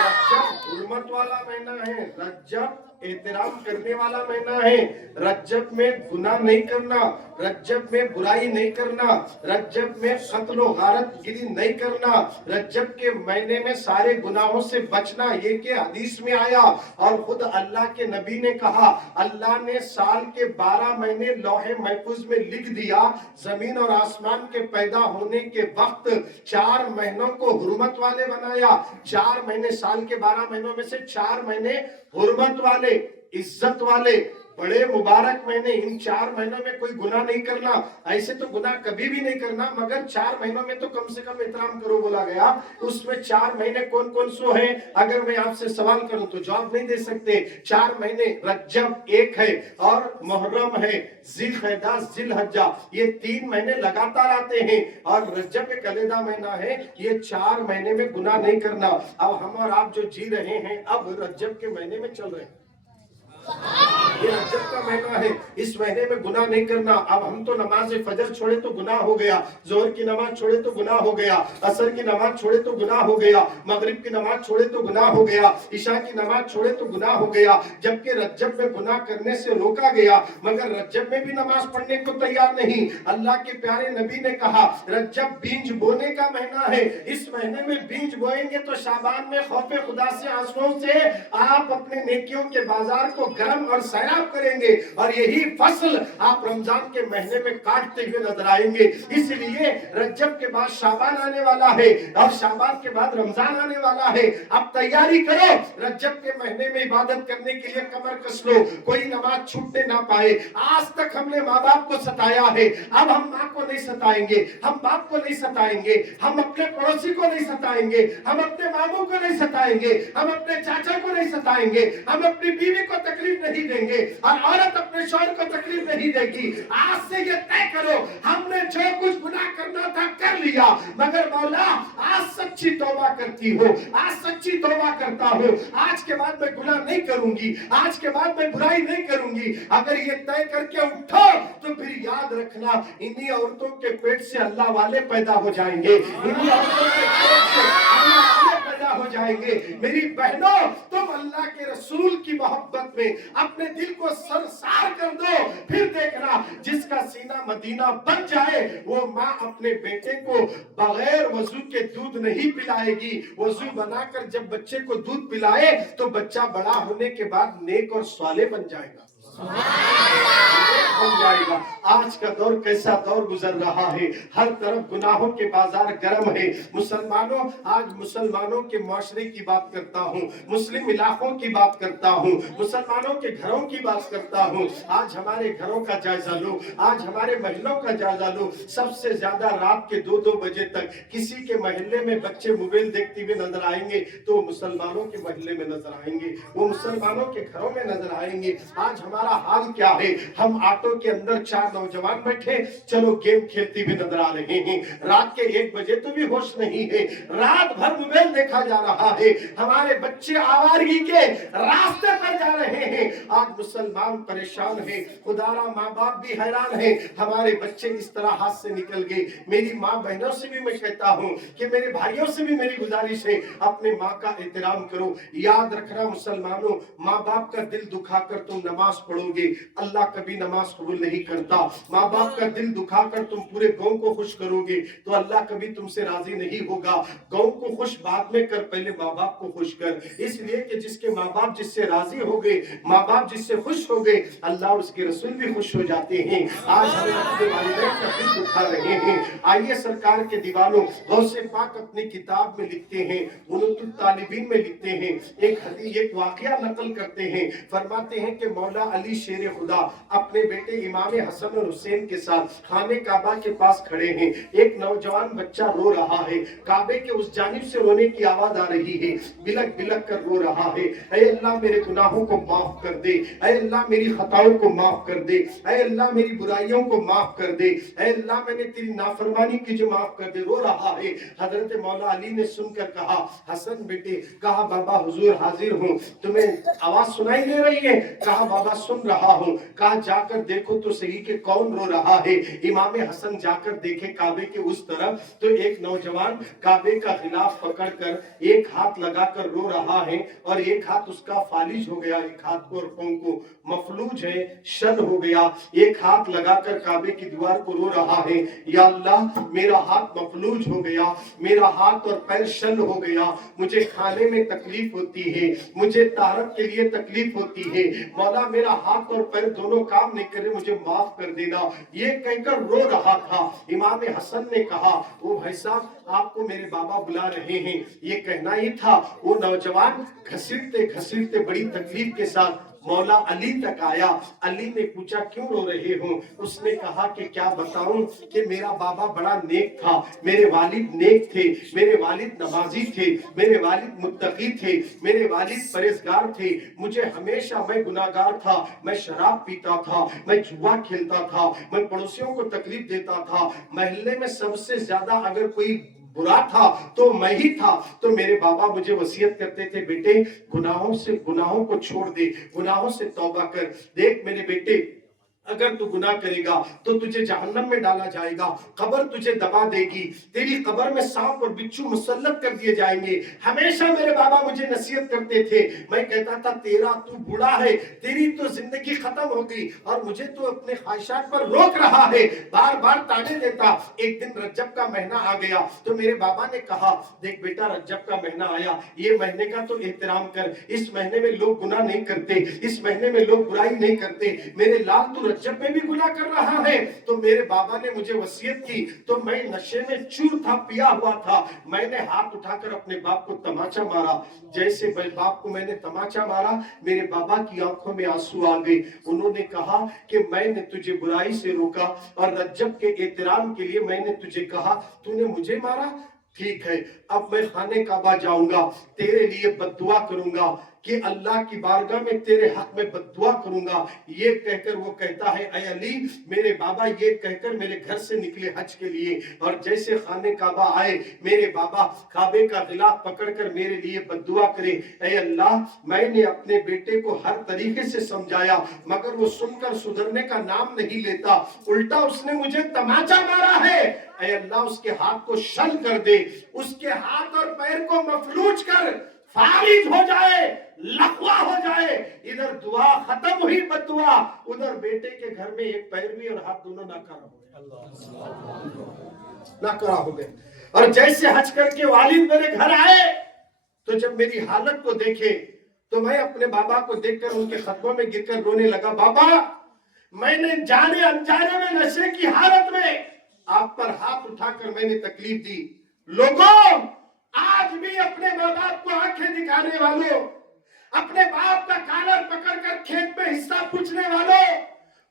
रज्जब हुर्मत वाला महीना है रज्जब एहतराम करने वाला महीना है रज्जब में गुनाह नहीं करना रज्जब में बुराई नहीं करना रज्जब में कत्ल व गारत गिरी नहीं करना रज्जब के महीने में सारे गुनाहों से बचना ये के हदीस में आया और खुद अल्लाह के नबी ने कहा अल्लाह ने साल के 12 महीने लौहे महफूज में लिख दिया जमीन और आसमान के पैदा होने के वक्त 4 महीनों को हुर्मत वाले बनाया 4 महीने साल के 12 महीनों में से 4 महीने हुर्मत वाले इज्जत वाले बड़े मुबारक महीने इन 4 महीनों में कोई गुनाह नहीं करना ऐसे तो गुनाह कभी भी नहीं करना मगर 4 महीनों में तो कम से कम एहतराम करो बोला गया उसमें 4 महीने कौन कौन सो है अगर मैं आपसे सवाल करूं तो जवाब नहीं दे सकते 4 महीने रज्जब एक है और मुहर्रम है जिलक़दा जिलहज्जा ये 3 महीने लगातार आते हैं और रज्जब एक अलग महीना है ये 4 महीने में गुनाह नहीं करना अब हम और आप जो जी रहे हैं अब रज्जब के महीने में चल रहे हैं ये रज्जब का महीना है इस महीने में गुनाह नहीं करना अब हम तो नमाज फजर छोड़े तो गुनाह हो गया जोहर की नमाज छोड़े तो गुनाह हो गया असर की नमाज छोड़े तो गुनाह हो गया मगरिब की नमाज छोड़े तो गुनाह हो गया ईशा की नमाज छोड़े तो गुनाह हो गया जबकि रज्जब में गुनाह करने से रोका गया मगर रज्जब में भी नमाज पढ़ने को तैयार नहीं अल्लाह के प्यारे नबी ने कहा रज्जब बीज बोने का महीना है इस महीने में बीज बोएंगे तो शाबान में खौफ खुदा से आंसुओं से आप अपने नेकियों के बाजार को गर्म और सैराब करेंगे और यही फसल आप रमजान के महीने में काटते हुए नजर आएंगे इसलिए रज्जब के बाद शाबान आने वाला है और शाबान के बाद रमजान आने वाला है अब तैयारी करो रज्जब के महीने में इबादत करने के लिए कमर कस लो कोई नमाज छूटने ना पाए आज तक हमने माँ बाप को सताया है अब हम माँ को नहीं सताएंगे हम बाप को नहीं सताएंगे हम अपने पड़ोसी को नहीं सताएंगे हम अपने मामू को नहीं सताएंगे हम अपने चाचा को नहीं सताएंगे हम अपनी बीवी को तकलीफ नहीं देंगे और औरत अपने शौहर को तकलीफ नहीं देगी आज से ये तय करो हमने जो कुछ गुनाह करना था कर लिया मगर मौला आज सच्ची तौबा करती हो आज सच्ची तौबा करता हो आज के बाद मैं गुनाह नहीं करूंगी आज के बाद मैं बुराई नहीं करूंगी अगर ये तय करके उठो तो फिर याद रखना इन्हीं औरतों के पेट से अल्लाह वाले पैदा हो जाएंगे इन्हीं औरतों के पेट से अल्लाह वाले पैदा हो जाएंगे मेरी बहनों तुम अल्लाह के रसूल की मोहब्बत में अपने दिल को सरसार कर दो फिर देखना जिसका सीना मदीना बन जाए वो माँ अपने बेटे को बगैर वजू के दूध नहीं पिलाएगी वजू बनाकर जब बच्चे को दूध पिलाए तो बच्चा बड़ा होने के बाद नेक और साले बन जाएगा बन जाएगा। आज का दौर कैसा दौर गुजर रहा है, हर तरफ गुनाहों के बाजार गर्म है। मुसलमानों, आज मुसलमानों के माशरे की बात करता हूँ, मुस्लिम इलाकों की बात करता हूँ, मुसलमानों के घरों की बात करता हूँ। आज हमारे घरों का जायजा लो, आज हमारे महलों का जायजा लो। सबसे ज्यादा रात के 2-2 बजे तक किसी के महल्ले में बच्चे मोबाइल देखते हुए नजर आएंगे तो मुसलमानों के महल्ले में नजर आएंगे, वो मुसलमानों के घरों में नजर आएंगे। आज हमारा हाल क्या है, हम ऑटो के अंदर 4 नौजवान बैठे, चलो गेम खेलते हुए नजर आ रहे हैं। रात के 1 बजे तो भी होश नहीं है, रात भर मोबाइल देखा जा रहा है। हमारे बच्चे आवारगी के रास्ते पर जा रहे हैं। आज मुसलमान परेशान है, खुदारा माँ बाप भी हैरान है, हमारे बच्चे इस तरह हाथ से निकल गए। मेरी माँ बहनों से भी मैं कहता हूँ कि मेरे भाइयों से भी मेरी गुजारिश है, अपने माँ का एहतराम करो। याद रखना मुसलमानों, माँ बाप का दिल दुखाकर तुम नमाज पढ़ोगे, अल्लाह कभी नमाज कबूल नहीं करता। माँ बाप का दिल दुखाकर तुम पूरे गांव को खुश करोगे तो अल्लाह कभी तुमसे राजी नहीं होगा। गांव को खुश बाद में कर, पहले माँ बाप को खुश कर। इसलिए कि जिसके माँ बाप जिससे राजी हो गए, माँ बाप जिससे खुश हो गए, अल्लाह और उसके रसूल भी खुश हो जाते हैं। आज हम अपने वालिदैन का दिल दुखा रहे हैं। आइए सरकार के दीवानों, गौसे पाक अपनी किताब में लिखते हैं, उनुतुल तालिबीन में लिखते हैं, एक वाकया नकल करते हैं। फरमाते हैं कि मौला अली शेर खुदा अपने बेटे इमाम हसन और हुसैन के साथ खाने काबा के पास खड़े हैं। एक नौजवान बच्चा रो रहा है, काबे के उस जानिब से रोने की आवाज आ रही है, बिलक बिलक कर रो रहा है। ऐ अल्लाह मेरे गुनाहों को माफ कर दे, ऐ अल्लाह मेरी खताओं को माफ कर दे, ऐ अल्लाह मेरी बुराइयों को माफ कर दे, ऐ अल्लाह मैंने तेरी नाफरमानी की जो माफ कर दे। रो रहा है। हजरत मौला अली ने सुनकर कहा, हसन बेटे, कहा बाबा हुजूर हाजिर हूँ, तुम्हें आवाज सुनाई दे रही है? कहा बाबा सुन रहा हूँ। कहा जाकर देखो तो सही कि कौन रो रहा है। इमाम हसन जाकर देखे काबे के उस तरफ तो एक नौजवान काबे का खिलाफ पकड़कर एक हाथ लगाकर रो रहा है और एक हाथ उसका फालिज हो गया, एक हाथ को और पांव को मफलूज है, शन हो गया। एक हाथ लगाकर काबे की दीवार को रो रहा है, या अल्लाह मेरा हाथ मफलूज हो गया, मेरा हाथ और पैर शन हो गया, मुझे खाने में तकलीफ होती है, मुझे तारक के लिए तकलीफ होती है, मौला मेरा हाथ और पैर दोनों काम नहीं कर रहे, मुझे माफ कर देना। ये कहकर रो रहा था। इमाम हसन ने कहा, ओ भाई साहब आपको मेरे बाबा बुला रहे हैं। ये कहना ही था। वो नौजवान घसीटते घसीटते बड़ी तकलीफ के साथ मौला अली तक आया। अली ने पूछा क्यों रो रहे हो? उसने कहा कि क्या बताऊं कि मेरा बाबा बड़ा नेक था, मेरे वालिद नेक थे, मेरे वालिद नमाजी थे, मेरे वालिद मुत्तकी थे, मेरे वालिद परहेजगार थे। मुझे हमेशा, मैं गुनाहगार था, मैं शराब पीता था, मैं जुआ खेलता था, मैं पड़ोसियों को तकलीफ देता था, महल्ले में सबसे ज्यादा अगर कोई बुरा था तो मैं ही था। तो मेरे बाबा मुझे वसीयत करते थे, बेटे गुनाहों को छोड़ दे, गुनाहों से तौबा कर। देख मेरे बेटे, अगर तू गुनाह करेगा तो तुझे जहन्नम में डाला जाएगा, कब्र तुझे दबा देगी, तेरी कब्र में सांप और बिच्छू मुसल्लत कर दिए जाएंगे। हमेशा मेरे बाबा मुझे नसीहत करते थे। मैं कहता था तेरा तू बूढ़ा है, तेरी तो जिंदगी खत्म हो गई और मुझे तो अपने ख्वाहिशात पर रोक रहा है, बार बार ताने देता। एक दिन रज्जब का महीना आ गया तो मेरे बाबा ने कहा, देख बेटा रज्जब का महीना आया, ये महीने का तो एहतराम कर, इस महीने में लोग गुनाह नहीं करते, इस महीने में लोग बुराई नहीं करते। मेरे लाल तू रज्जब में भी गुनाह कर रहा है। तो मेरे बाबा ने मुझे वसीयत की, तो मैं नशे में चूर था, पिया हुआ था। मैंने हाथ उठाकर अपने बाप को तमाचा मारा। जैसे बाप को मैंने तमाचा मारा, मेरे बाबा की आंखों में आंसू आ गए। उन्होंने कहा कि मैंने तुझे बुराई से रोका और रज्जब के एहतराम के लिए मैंने तुझे कहा, तूने मुझे मारा, ठीक है अब मैं खाने काबा जाऊंगा, तेरे लिए बद्दुआ करूंगा कि अल्लाह की बारगाह में तेरे हक में बद्दुआ करूंगा। ये कहकर वो कहता है, ऐ अली मेरे बाबा ये कहकर मेरे घर से निकले हज के लिए, और जैसे खाने काबा आए मेरे बाबा काबे का गिलाफ पकड़कर मेरे लिए बद्दुआ करे, ऐ अल्लाह मैंने अपने बेटे को हर तरीके से समझाया मगर वो सुनकर सुधरने का नाम नहीं लेता, उल्टा उसने मुझे तमाचा मारा है। ऐ अल्लाह उसके हाथ को शल कर दे, उसके हाथ और पैर को मफलूज कर, फारिज हो जाए, लकवा हो जाए। इधर दुआ खत्म हुई, बद्दुआ, उधर बेटे के घर में एक पैर भी और हाथ दोनों नाकारा हो गए। और जैसे हज करके वालिद मेरे घर आए तो जब मेरी हालत को देखे तो मैं अपने बाबा को देखकर उनके कदमों में गिरकर रोने लगा, बाबा मैंने जाने अनजाने में नशे की हालत में आप पर हाथ उठाकर मैंने तकलीफ दी। लोगों, आज भी अपने माँ बाप को आंखें दिखाने वालों, अपने बाप का कॉलर पकड़कर खेत में हिस्सा पूछने वालों,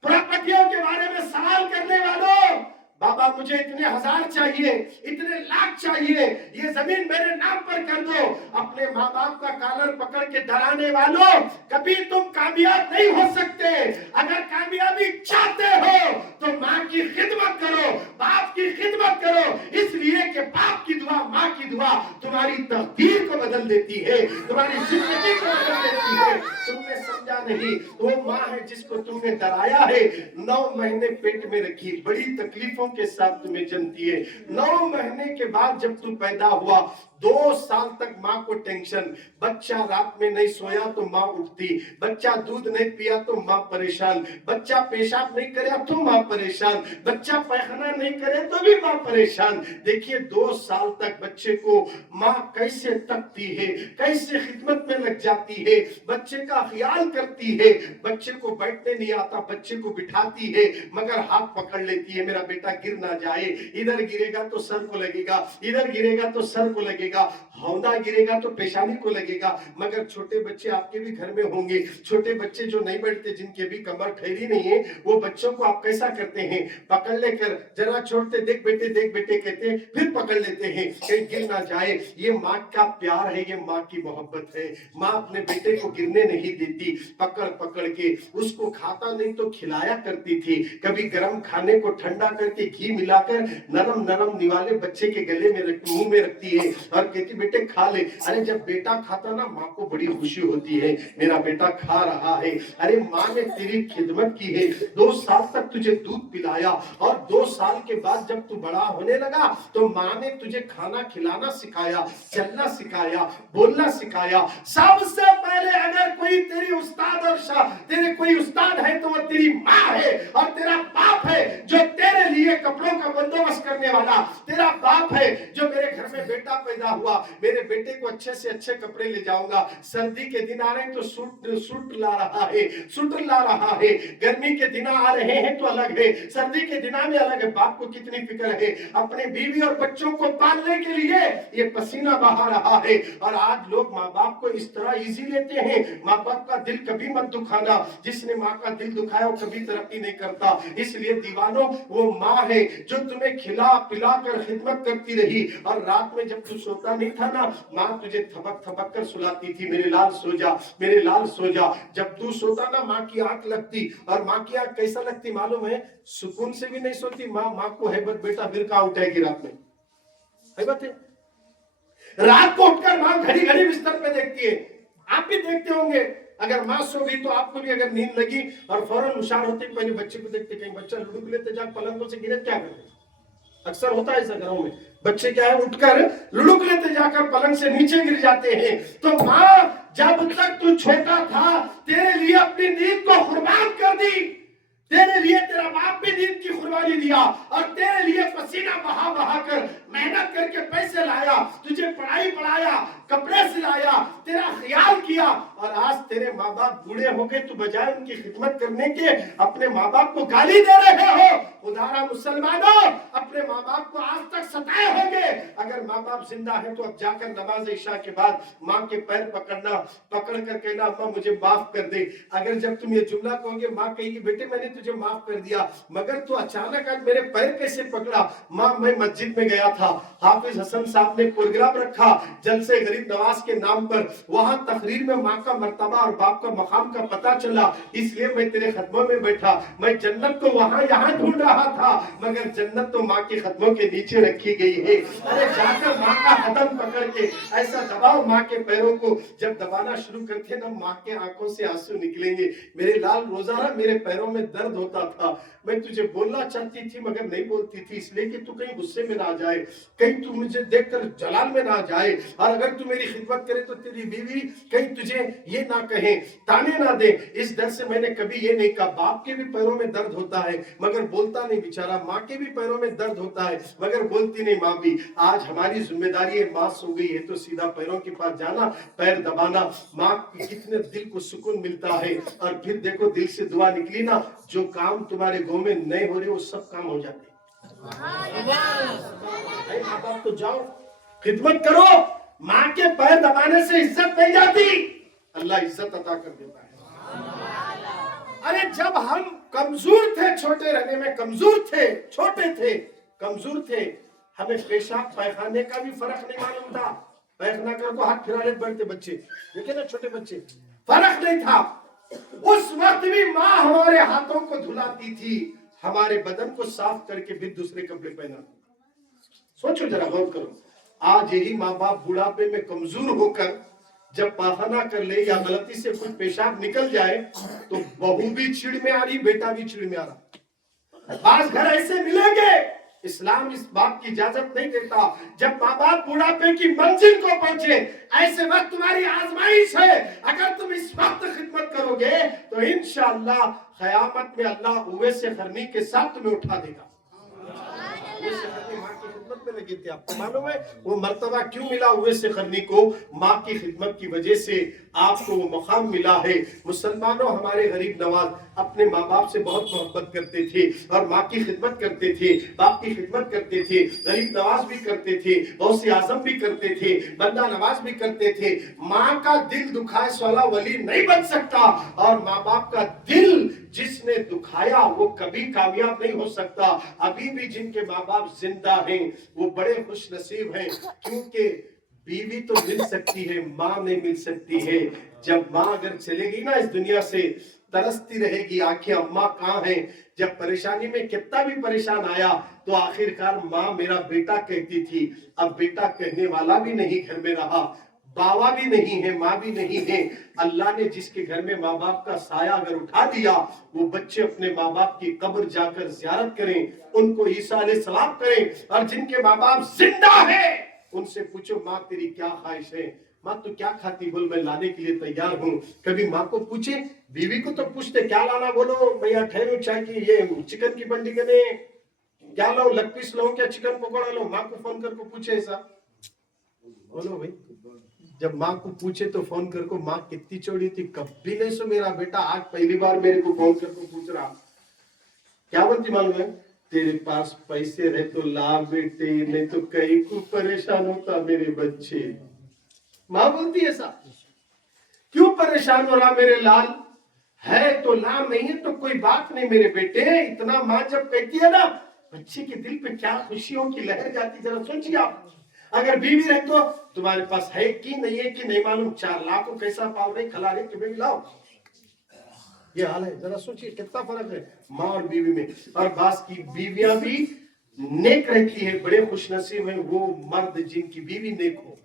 प्रॉपर्टियों के बारे में सवाल करने वालों, बाबा मुझे इतने हजार चाहिए, इतने लाख चाहिए, ये जमीन मेरे नाम पर कर दो, अपने माँ बाप का कॉलर पकड़ के डराने वालों, कभी तुम कामयाब नहीं हो सकते। अगर कामयाबी चाहते हो तो माँ की खिदमत करो, बाप की खिदमत करो, इसलिए कि बाप की दुआ, माँ की दुआ तुम्हारी तकदीर को बदल देती है, तुम्हारी जिंदगी को बदल देती है। तुमने समझा नहीं, वो माँ है जिसको तुमने डराया है, 9 महीने पेट में रखी, बड़ी तकलीफों के साथ तुम्हें जन्मती है। 9 महीने के बाद जब तू पैदा हुआ, 2 साल तक माँ को टेंशन, बच्चा रात में नहीं सोया तो माँ उठती, बच्चा दूध नहीं पिया तो माँ परेशान, बच्चा पेशाब नहीं करे तो माँ परेशान, बच्चा पैखाना नहीं करे तो भी माँ परेशान। देखिए 2 साल तक बच्चे को माँ कैसे तकती है, कैसे खिदमत में लग जाती है, बच्चे का ख्याल करती है, बच्चे को बैठने नहीं आता, बच्चे को बिठाती है, मगर हाथ पकड़ लेती है, मेरा बेटा गिर ना जाए, इधर गिरेगा तो सर को लगेगा, इधर गिरेगा तो सर को लगेगा, हौदा गिरेगा तो पेशानी को लगेगा। मगर छोटे बच्चे आपके भी घर में होंगे, छोटे बच्चे जो नहीं बैठते, जिनके भी कमर ठहरी नहीं है, वो बच्चों को आप कैसा करते हैं, पकड़ लेकर जरा छोड़ते, देख बेटे कहते हैं, फिर पकड़ लेते हैं कहीं गिर ना जाए। ये माँ का प्यार है, ये माँ की मोहब्बत है। माँ अपने बेटे को गिरने नहीं देती, पकड़ पकड़ के उसको खाता नहीं तो खिलाया करती थी, कभी गर्म खाने को ठंडा करके घी मिलाकर नरम नरम निवाले बच्चे के गले में मुंह में रखती है और कहती बेटे खा ले। अरे जब बेटा खाता ना, माँ को बड़ी खुशी होती है, मेरा बेटा खा रहा है। अरे माँ ने तेरी खिदमत की है, 2 साल तक तुझे दूध पिलाया, और 2 साल के बाद जब तू बड़ा होने लगा तो माँ ने तुझे खाना खिलाना सिखाया, चलना सिखाया, बोलना सिखाया। सबसे पहले अगर कोई तेरी उस्ताद और तेरे कोई उस्ताद है तो वो तेरी माँ है, और तेरा बाप है जो तेरे लिए कपड़ों का बंदोबस्त करने वाला, तेरा बाप है जो मेरे घर में बेटा पैदा हुआ, मेरे बेटे को अच्छे से अच्छे कपड़े ले जाऊंगा, सर्दी के दिन आ रहे हैं तो सूट ला रहा है, स्वेटर ला रहा है, गर्मी के दिन आ रहे हैं तो अलग है, सर्दी के दिन में अलग है। बाप को कितनी फिक्र है, अपने बीवी और बच्चों को पालने के लिए ये पसीना बहा रहा है। और आज लोग माँ बाप को इस तरह इजी लेते हैं, माँ बाप का दिल कभी मत दुखाना, जिसने माँ का दिल दुखाया वो कभी तरक्की नहीं करता। इसलिए दीवानों, वो माँ है जो तुम्हें खिला पिला कर खिदमत करती रही, और रात में जब तू सोता नहीं था ना, माँ तुझे थपक थपक कर सुलाती थी, मेरे लाल सो जा, मेरे लाल सो जा। जब तू सोता ना, माँ की आंख लगती, और माँ की आंख कैसा लगती मालूम है, सुकून से भी नहीं सोती माँ को हैबत बेटा फिर कहाँ उठाएगी रात में, हैबत है। रात को उठकर माँ घड़ी घड़ी बिस्तर पे देखती है, आप भी देखते होंगे। अगर माँ सो गई तो आपको भी अगर नींद लगी और फौरन हुशार होते, पहले बच्चे को देखते, कहीं बच्चा लुढ़क लेते जा पलंगों से गिरे, क्या करते, अक्सर होता है ऐसा घरों में, बच्चे क्या है उठकर लुढ़क लेते, जाकर पलंग से नीचे गिर जाते हैं। तो माँ जब तक तू छोटा था, तेरे लिए अपनी नींद को कुर्बान कर दी, तेरे लिए तेरा बाप भी नींद की कुर्बानी दिया, और तेरे लिए पसीना बहा बहा कर मेहनत करके पैसे लाया, तुझे पढ़ाई पढ़ाया, कपड़े सिलाया, तेरा ख्याल किया, और आज तेरे माँ बाप बूढ़े हो गए, तू बजाय उनकी खिदमत करने के अपने माँ बाप को गाली दे रहे हो। खुदारा मुसलमानों, अपने माँ बाप को आज तक सताए होंगे। अगर माँ बाप जिंदा है तो अब जाकर नमाज इशा के बाद माँ के पैर पकड़ना, पकड़ कर कहना अम्मा मुझे माफ कर दे। अगर जब तुम ये जुमला कहोगे, माँ कहेगी बेटे मैंने तुझे माफ कर दिया, मगर तू अचानक आज मेरे पैर कैसे पकड़ा। माँ मैं मस्जिद में गया था, हाफिज हसन साहब ने प्रोग्राम रखा जलसे गरीब नवाज के नाम पर, वहां तकरीर में माँ का मर्तबा और बाप का मकाम का पता चला, इसलिए मैं तेरे खदमों में बैठा। मैं जन्नत को वहां यहाँ ढूंढ रहा था, मगर जन्नत तो माँ के कदमों के नीचे रखी गई है। अरे जाकर माँ का कदम पकड़ के ऐसा दबाओ माँ के पैरों को, जब दबाना शुरू करते ना, माँ के आंखों से आंसू निकलेंगे। मेरे लाल रोजाना मेरे पैरों में दर्द होता था, मैं तुझे बोलना चाहती थी मगर नहीं बोलती थी, इसलिए कि तू कहीं गुस्से में ना आ जाए। कहीं तू मुझे देखकर जलाल में ना जाए, और अगर तू मेरी खिदमत करे तो तेरी बीवी कहीं तुझे ये ना कहे, ताने ना दे। इस डर से मैंने कभी ये नहीं कहा। बाप के भी पैरों में दर्द होता है मगर बोलता नहीं बेचारा, माँ के भी पैरों में दर्द होता है मगर बोलती नहीं माँ भी। आज हमारी जिम्मेदारी है, माँ सो गई है तो सीधा पैरों के पास जाना, पैर दबाना। माँ कितने दिल को सुकून मिलता है। और फिर देखो दिल से दुआ निकली ना, जो काम तुम्हारे गाँव में नहीं हो रहे वो सब काम हो जाते। माँ बाप तो जाओ खिदमत करो, माँ के पैर दबाने से इज्जत नहीं जाती, अल्लाह इज्जत अता कर देता है। अरे जब हम कमजोर थे, छोटे रहने में कमजोर थे, छोटे थे, कमजोर थे, हमें पेशाब पैखाने का भी फर्क नहीं मालूम था। पैखाना कर को हाथ फिराने बैठते बच्चे, देखे ना छोटे बच्चे, फर्क नहीं था। उस वक्त भी माँ हमारे हाथों को धुलाती थी, हमारे बदन को साफ करके फिर दूसरे कपड़े पहनाती। सोचो जरा, गौर करो। आज यही माँ बाप बुढ़ापे में कमजोर होकर जब पाखाना कर ले या गलती से कुछ पेशाब निकल जाए तो बहू भी चिड़ में आ रही, बेटा भी चिड़ में आ रहा। बास घर ऐसे मिलेंगे, इस्लाम इस बात की इजाजत नहीं देता। जब माँ बाप बुढ़ापे की मंजिल को पहुंचे, ऐसे वक्त तुम्हारी आजमाइश है। अगर तुम इस वक्त खिदमत करोगे तो इंशाअल्लाह क़यामत में अल्लाह उवैस क़रनी के साथ तुम्हें उठा देगा। माँ की खिदमत में लगे थे, आपको मालूम है वो मर्तबा क्यों मिला उवैस क़रनी को? माँ की खिदमत की वजह से आपको वो मकाम मिला है। मुसलमानों, हमारे गरीब नवाज अपने माँ बाप से बहुत मोहब्बत करते थे और माँ की खिदमत करते थे, बाप की खिदमत करते थे, गरीब नवाज भी करते थे, गौसे आजम भी करते थे, बंदा नवाज भी करते थे। माँ का दिल दुखाए वाला वली नहीं बन सकता, और माँ बाप का दिल जिसने दुखाया वो कभी कामयाब नहीं हो सकता। अभी भी जिनके माँ बाप जिंदा हैं वो बड़े खुश नसीब हैं, क्योंकि बीवी तो मिल सकती है, माँ नहीं मिल सकती है। जब माँ अगर चलेगी ना इस दुनिया से, तरसती रहेगी आंखें, अम्मा कहाँ है। जब परेशानी में कितना भी परेशान आया तो आखिरकार माँ मेरा बेटा कहती थी। अब बेटा कहने वाला भी नहीं घर में रहा, बाबा भी नहीं है, माँ भी नहीं है। अल्लाह ने जिसके घर में माँ बाप का साया अगर उठा दिया, वो बच्चे अपने माँ बाप की कब्र जाकर ज़ियारत करें, उनको ईसा अलैहिस्सलाम करें। और जिनके माँ बाप जिंदा है उनसे पूछो माँ तेरी क्या ख्वाहिश है, माँ तू क्या खाती, बोल मैं लाने के लिए तैयार हूँ। कभी माँ को पूछे, बीवी को तो पूछते क्या लाना, बोलो भैया ठहरो चाय की, ये चिकन की बंडी कने क्या लो, लेग पीस लो क्या चिकन पकौड़ा लो। माँ को फोन करके पूछे ऐसा, बोलो भाई। जब माँ को पूछे तो फोन करके माँ कितनी चौड़ी थी, कभी नहीं सो मेरा बेटा आज पहली बार मेरे को फोन करके पूछ रहा। क्या बोलती मालूम है, तेरे पास पैसे रहे तो ला बेटे, नहीं तो कहीं को परेशान होता मेरे बच्चे। माँ बोलती ऐसा, क्यों परेशान हो रहा मेरे लाल, है तो ला, नहीं है तो कोई बात नहीं मेरे बेटे। इतना माँ जब कहती है ना, बच्चे के दिल पे क्या खुशियों की लहर जाती, जरा सोचिए आप। अगर बीवी रहे तो तुम्हारे पास है कि नहीं है कि नहीं मालूम, 4 लाख को कैसा पाल रहे खिला रहे, तुम्हें लाओ, ये हाल है। जरा सोचिए कितना फर्क है माँ और बीवी में। और बास की बीवियां भी नेक रहती है, बड़े खुशनसीब है वो मर्द जिनकी बीवी नेक हो,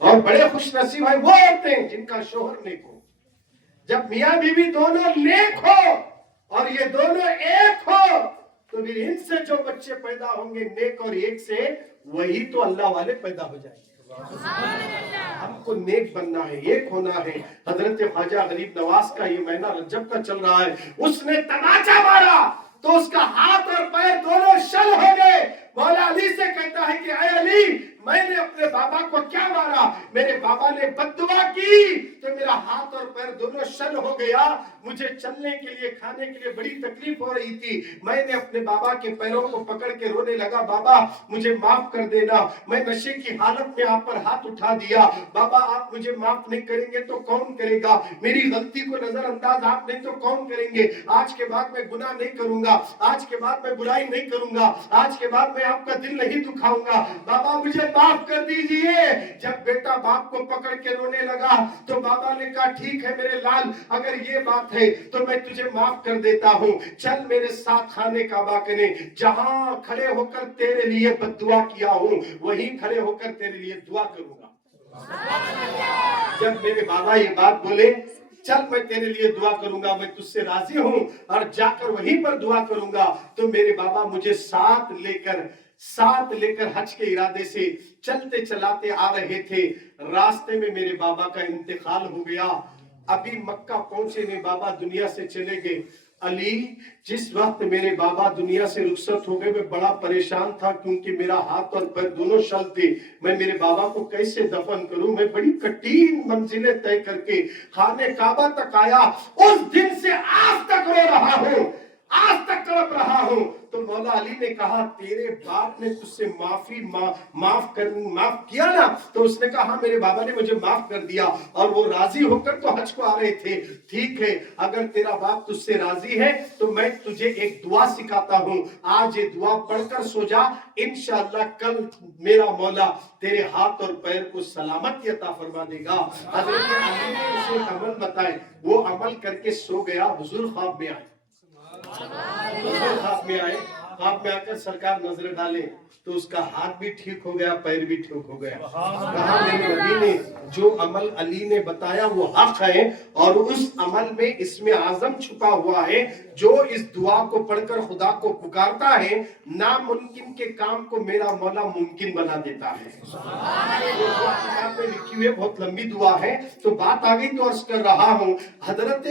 और बड़े खुशनसीब है वो औरतें जिनका शोहर नेक हो। जब मियाँ बीवी दोनों नेक हो और ये दोनों एक हो तो फिर इनसे जो बच्चे पैदा होंगे नेक और एक से, वही तो अल्लाह वाले पैदा हो जाएंगे। हमको नेक बनना है, एक होना है। हजरत ख्वाजा गरीब नवाज का ये महीना रजब का चल रहा है, उसने तमाचा मारा तो उसका हाथ और पैर दोनों शल हो गए। मौला अली से कहता है कि ऐ अली, मैंने अपने बाबा को क्या मारा, मेरे बाबा ने बद्दुआ की तो मेरा हाथ और पैर दोनों शल हो गया। मुझे चलने के लिए, खाने के लिए बड़ी तकलीफ हो रही थी। मैंने अपने बाबा के पैरों को पकड़ के रोने लगा, बाबा मुझे माफ कर देना, मैं नशे की हालत में आप पर हाथ उठा दिया, बाबा आप मुझे माफ नहीं करेंगे तो कौन करेगा, मेरी गलती को नजरअंदाज आप नहीं तो कौन करेंगे। आज के बाद मैं गुनाह नहीं करूंगा, आज के बाद मैं बुराई नहीं करूंगा, आज के बाद मैं आपका दिल नहीं दुखाऊंगा, बाबा मुझे माफ कर दीजिए। जब बेटा बाप को पकड़ के रोने लगा तो बाबा ने कहा ठीक है मेरे लाल, अगर ये बात है तो मैं तुझे माफ कर देता हूँ, चल मेरे साथ खाने काबा करने, जहां खड़े होकर तेरे लिए बद्दुआ किया हूँ वहीं खड़े होकर तेरे लिए दुआ करूंगा। जब मेरे बाबा ये बात बोले चल मैं तेरे लिए दुआ करूंगा, मैं तुझसे राजी हूं और जाकर वहीं पर दुआ करूंगा। तो मेरे बाबा मुझे साथ लेकर हज के इरादे से चलते चलाते आ रहे थे। रास्ते में मेरे बाबा का इंतकाल हो गया। अभी मक्का पहुंचे ने बाबा दुनिया से चले गए। अली, जिस वक्त मेरे बाबा दुनिया से रुखसत हो गए मैं बड़ा परेशान था, क्योंकि मेरा हाथ और पैर दोनों शल थे। मैं मेरे बाबा को कैसे दफन करूं? मैं बड़ी कठिन मंजिलें तय करके खाने काबा तक आया। उस दिन से आज तक रो रहा हूं, आज तक तड़प रहा हूं। तो मौला अली ने कहा, तेरे बाप ने तुझसे माफ किया ना? तो उसने कहा, हाँ मेरे बाबा ने मुझे माफ कर दिया, और वो राजी होकर तो हज को आ रहे थे। ठीक है, अगर तेरा बाप तुझसे राजी है तो मैं तुझे एक दुआ सिखाता हूं, आज ये दुआ पढ़कर सो जा, इंशाअल्लाह कल मेरा मौला तेरे हाथ और पैर को सलामती अता फरमा देगा। हजरत अली ने उसे अमल बताए, वो अमल करके सो गया। हुजूर ख्वाब में आए, ख्वाब में आकर सरकार नजर डाले तो उसका हाथ भी ठीक हो गया, पैर भी ठीक हो गया। कहा मेरे नबी ने जो अमल अली ने बताया वो हक है, और उस अमल में इसमें आजम छुपा हुआ है। जो इस दुआ को पढ़कर खुदा को पुकारता है, नामुमकिन के काम को मेरा मौला मुमकिन बना देता है। किताब में लिखी हुई बहुत लंबी दुआ है, तो बात आ गई तो अर्ज कर रहा हूँ। हजरत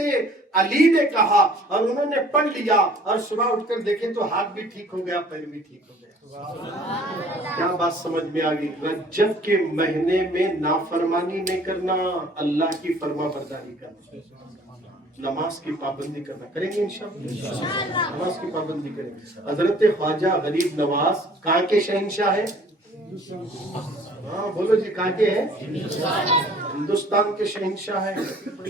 अली ने कहा और उन्होंने पढ़ लिया, और सुबह उठकर देखे तो हाथ भी ठीक हो गया, पैर भी ठीक हो गया। क्या बात समझ में आ गई? रजब के महीने में नाफरमानी नहीं करना, अल्लाह की फरमा बरदारी करना, नमाज की पाबंदी करना। करेंगे इंशाअल्लाह, नमाज की पाबंदी करेंगे। हजरत ख्वाजा गरीब नवाज कहाँ के शहंशाह है? हाँ बोलो जी, कहाँ के हैं? हिंदुस्तान के शहंशाह है।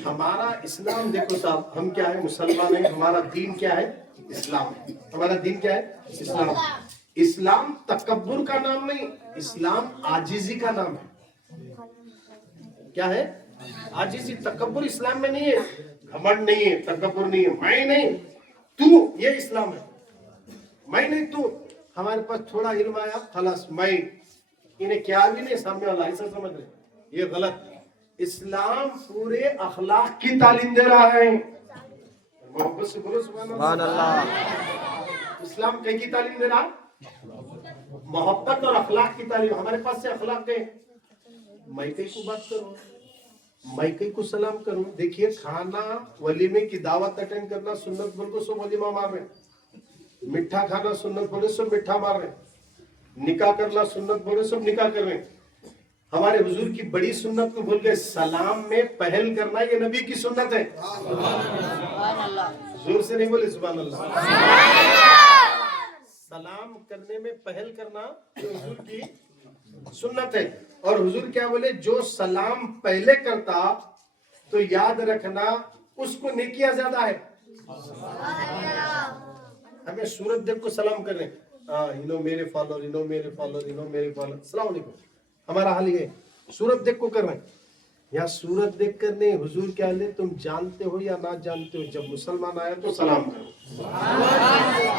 हमारा इस्लाम देखो साहब, हम क्या है? मुसलमान है। हमारा दीन क्या है? इस्लाम है। हमारा दीन क्या है? इस्लाम। इस्लाम तकब्बुर का नाम नहीं, इस्लाम आजिजी का नाम है। क्या है? आजिजी। तकब्बुर इस्लाम में नहीं है, घमंड नहीं है, तकब्बुर नहीं है, मैं नहीं तू, ये इस्लाम है। मैं नहीं तू। हमारे पास थोड़ा इल्म आया, खलास मैं, इन्हें क्या भी नहीं, सामने वाला ऐसा समझ रहे, ये गलत। इस्लाम पूरे अखलाक की तालीम दे रहा है। मोहब्बत से बोलो सुभान अल्लाह। इस्लाम कई की तालीम दे रहा? मोहब्बत और अखलाक की तालीम। हमारे पास से अखलाक है, मैं कई को बात करूं, मैं कई को सलाम करूं। देखिए, खाना वलीमे की दावत अटेंड करना सुन्नत बोल को सब वलीमा मार रहे, मिठा खाना सुन्नत बोले सब मिठा मार रहे, निकाह करना सुन्नत बोले सब निकाह कर रहे। हमारे हुजूर की बड़ी सुन्नत को भूल गए, सलाम में पहल करना, ये नबी की सुन्नत है। जोर से नहीं बोले सुभान अल्लाह। सलाम करने में पहल करना ये हुजूर की सुन्नत है। और हुजूर क्या बोले, जो सलाम पहले करता तो याद रखना उसको नेकियां ज्यादा है। हमें सूरत देख को सलाम कर रहे हैं, इनो मेरे फॉलोअर, इनो मेरे फॉलोअर, इनो मेरे फॉलोअर, अस्सलाम वालेकुम। हमारा हाल ये सूरत देख को कर रहे हैं। यहाँ सूरत देख कर नहीं, हुजूर क्या ले, तुम जानते हो या ना जानते हो, जब मुसलमान आया तो सलाम करो।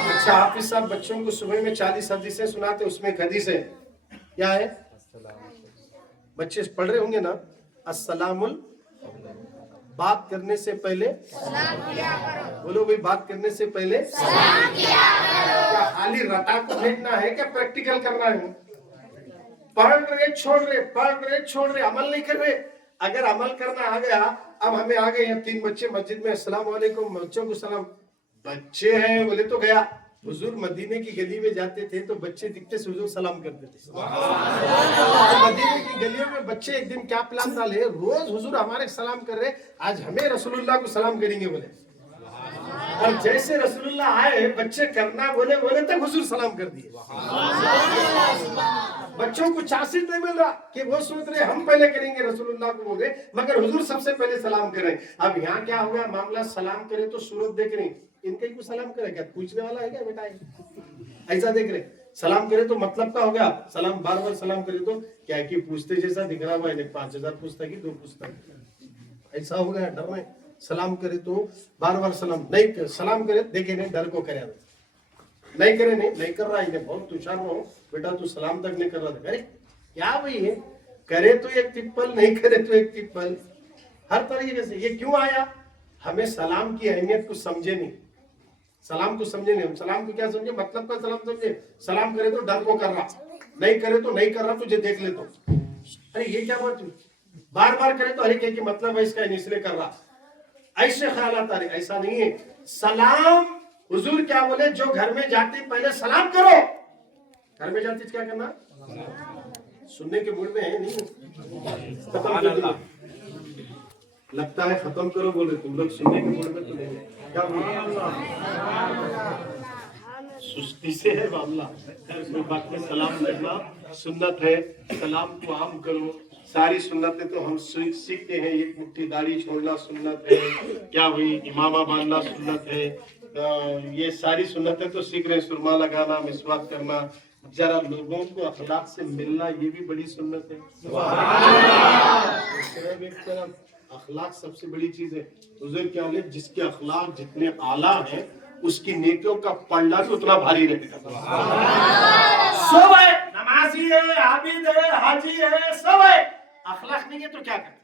अच्छा हाफिज साहब बच्चों को सुबह में 40 हदीसें सुनाते, उसमें एक हदीस है, क्या है? बच्चे पढ़ रहे होंगे ना, अस्सलामुल, बात करने से पहले सलाम किया करो। बोलो भाई, बात करने से पहले सलाम किया करो। क्या खाली रटा को भेजना है, क्या प्रैक्टिकल करना है? पढ़ रहे छोड़ रहे, पढ़ रहे छोड़ रहे, अमल नहीं कर रहे। अगर अमल करना आ गया, अब हमें आ गए 3 बच्चे मस्जिद में, अस्सलाम वालेकुम, बच्चों को सलाम, बच्चे हैं बोले तो गया। हुजूर मदीने की गली में जाते थे तो बच्चे दिखते से हुजूर सलाम करते थे। मदीने की गलियों में बच्चे एक दिन क्या प्लान डाले, रोज हुजूर हमारे सलाम कर रहे, आज हमें रसूलुल्लाह को सलाम करेंगे बोले। और जैसे रसूलुल्लाह आए, बच्चे करना बोले तक हुजूर सलाम कर दिए। बच्चों को चांसेस नहीं मिल रहा कि वो सोच रहे हम पहले करेंगे, रसूलुल्लाह को बोले, मगर हुजूर सबसे पहले सलाम करें। अब यहाँ क्या हुआ मामला, सलाम करे तो सूरत देख रहे, इनके को सलाम करे, क्या पूछने वाला है क्या बेटा? ऐसा देख रहे, सलाम करे तो मतलब क्या हो गया? सलाम बार बार सलाम करे तो क्या कि पूछते जैसा दिख रहा है, 5000 पूछता कि 2 पूछता, ऐसा हो गया। डर में सलाम करे तो बार बार सलाम नहीं, सलाम करे देखे नहीं, डर को करे नहीं करे, नहीं कर रहा है, बहुत तुषार हो बेटा, तू सलाम तक नहीं कर रहा था। अरे क्या भाई है, करे तो एक टिप्पल, नहीं करे तो एक टिप्पल। ہر طریقے سے. یہ کیوں آیا؟ ہمیں سلام کی اہمیت کو سمجھے نہیں. سلام کو سمجھے نہیں. ہم سلام کو کیا سمجھے؟ مطلب کا سلام سمجھے. سلام کرے تو ڈر کو کر رہا, نہیں کرے تو نہیں کر رہا, تجھے دیکھ لے تو. ارے یہ کیا بات ہوئی؟ بار بار کرے تو ارے کیا مطلب ہے اس کا, اس لیے کر رہا. ایسے خیالات آ رہے. ایسا نہیں ہے. سلام حضور کیا بولے؟ جو گھر میں جاتے پہلے سلام کرو. گھر میں جاتے کیا کرنا؟ سننے کے موڈ میں ہے نہیں. ختم کر دو. لگتا ہے ختم کرو بول رہے تم لوگ. سننے کے موڈ میں تو نہیں ہے. کیا سستی سے ہے معاملہ. کوئی بات میں سلام کرنا سنت ہے. سلام کو عام کرو. ساری سنتیں تو ہم سیکھتے ہیں. ایک مٹھی داڑھی چھوڑنا سنت ہے. کیا ہوئی؟ امامہ باندھنا سنت ہے. یہ ساری سنتیں تو سیکھ رہے ہیں. سرما لگانا, مسواک کرنا. ذرا لوگوں کو اخلاق سے ملنا یہ بھی بڑی سنت ہے. اخلاق سب سے بڑی چیز ہے. حضور کیا بولے؟ جس کے اخلاق جتنے اعلیٰ ہیں اس کی نیکیوں کا پلڑا تو اتنا بھاری رہے گا. سب ہے, نمازی ہے, عابد ہے, حاجی ہے, سب ہے. اخلاق نہیں ہے تو کیا کریں؟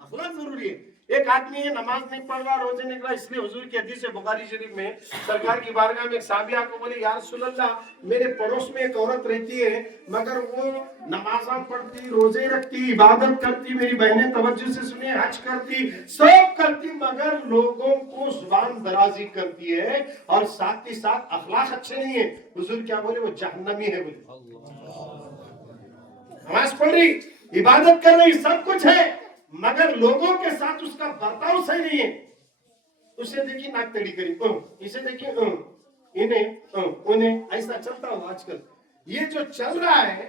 اخلاق ضروری ہے. ایک آدمی ہے نماز نہیں پڑھ رہا, روزے نہیں رہا, اس لیے حضور کی حدیث ہے بخاری شریف میں, سرکار کی بارگاہ میں ایک صحابی آ کو بولے, یا رسول اللہ میرے پڑوس میں ایک عورت رہتی ہے مگر وہ نمازاں پڑھتی, روزے رکھتی, عبادت کرتی, میری بہنیں توجہ سے سنیں, حج کرتی, سب کرتی, مگر لوگوں کو زبان درازی کرتی ہے اور ساتھ ہی ساتھ اخلاق اچھے نہیں ہے. حضور کیا بولے؟ وہ جہنمی ہے. بولے نماز پڑھ رہی, عبادت کر رہی, سب کچھ ہے, مگر لوگوں کے ساتھ اس کا برتاؤ صحیح نہیں ہے. اسے دیکھیے ناک تڑی کری, اسے دیکھیے انہیں انہیں, ایسا چلتا ہو آج کل. یہ جو چل رہا ہے,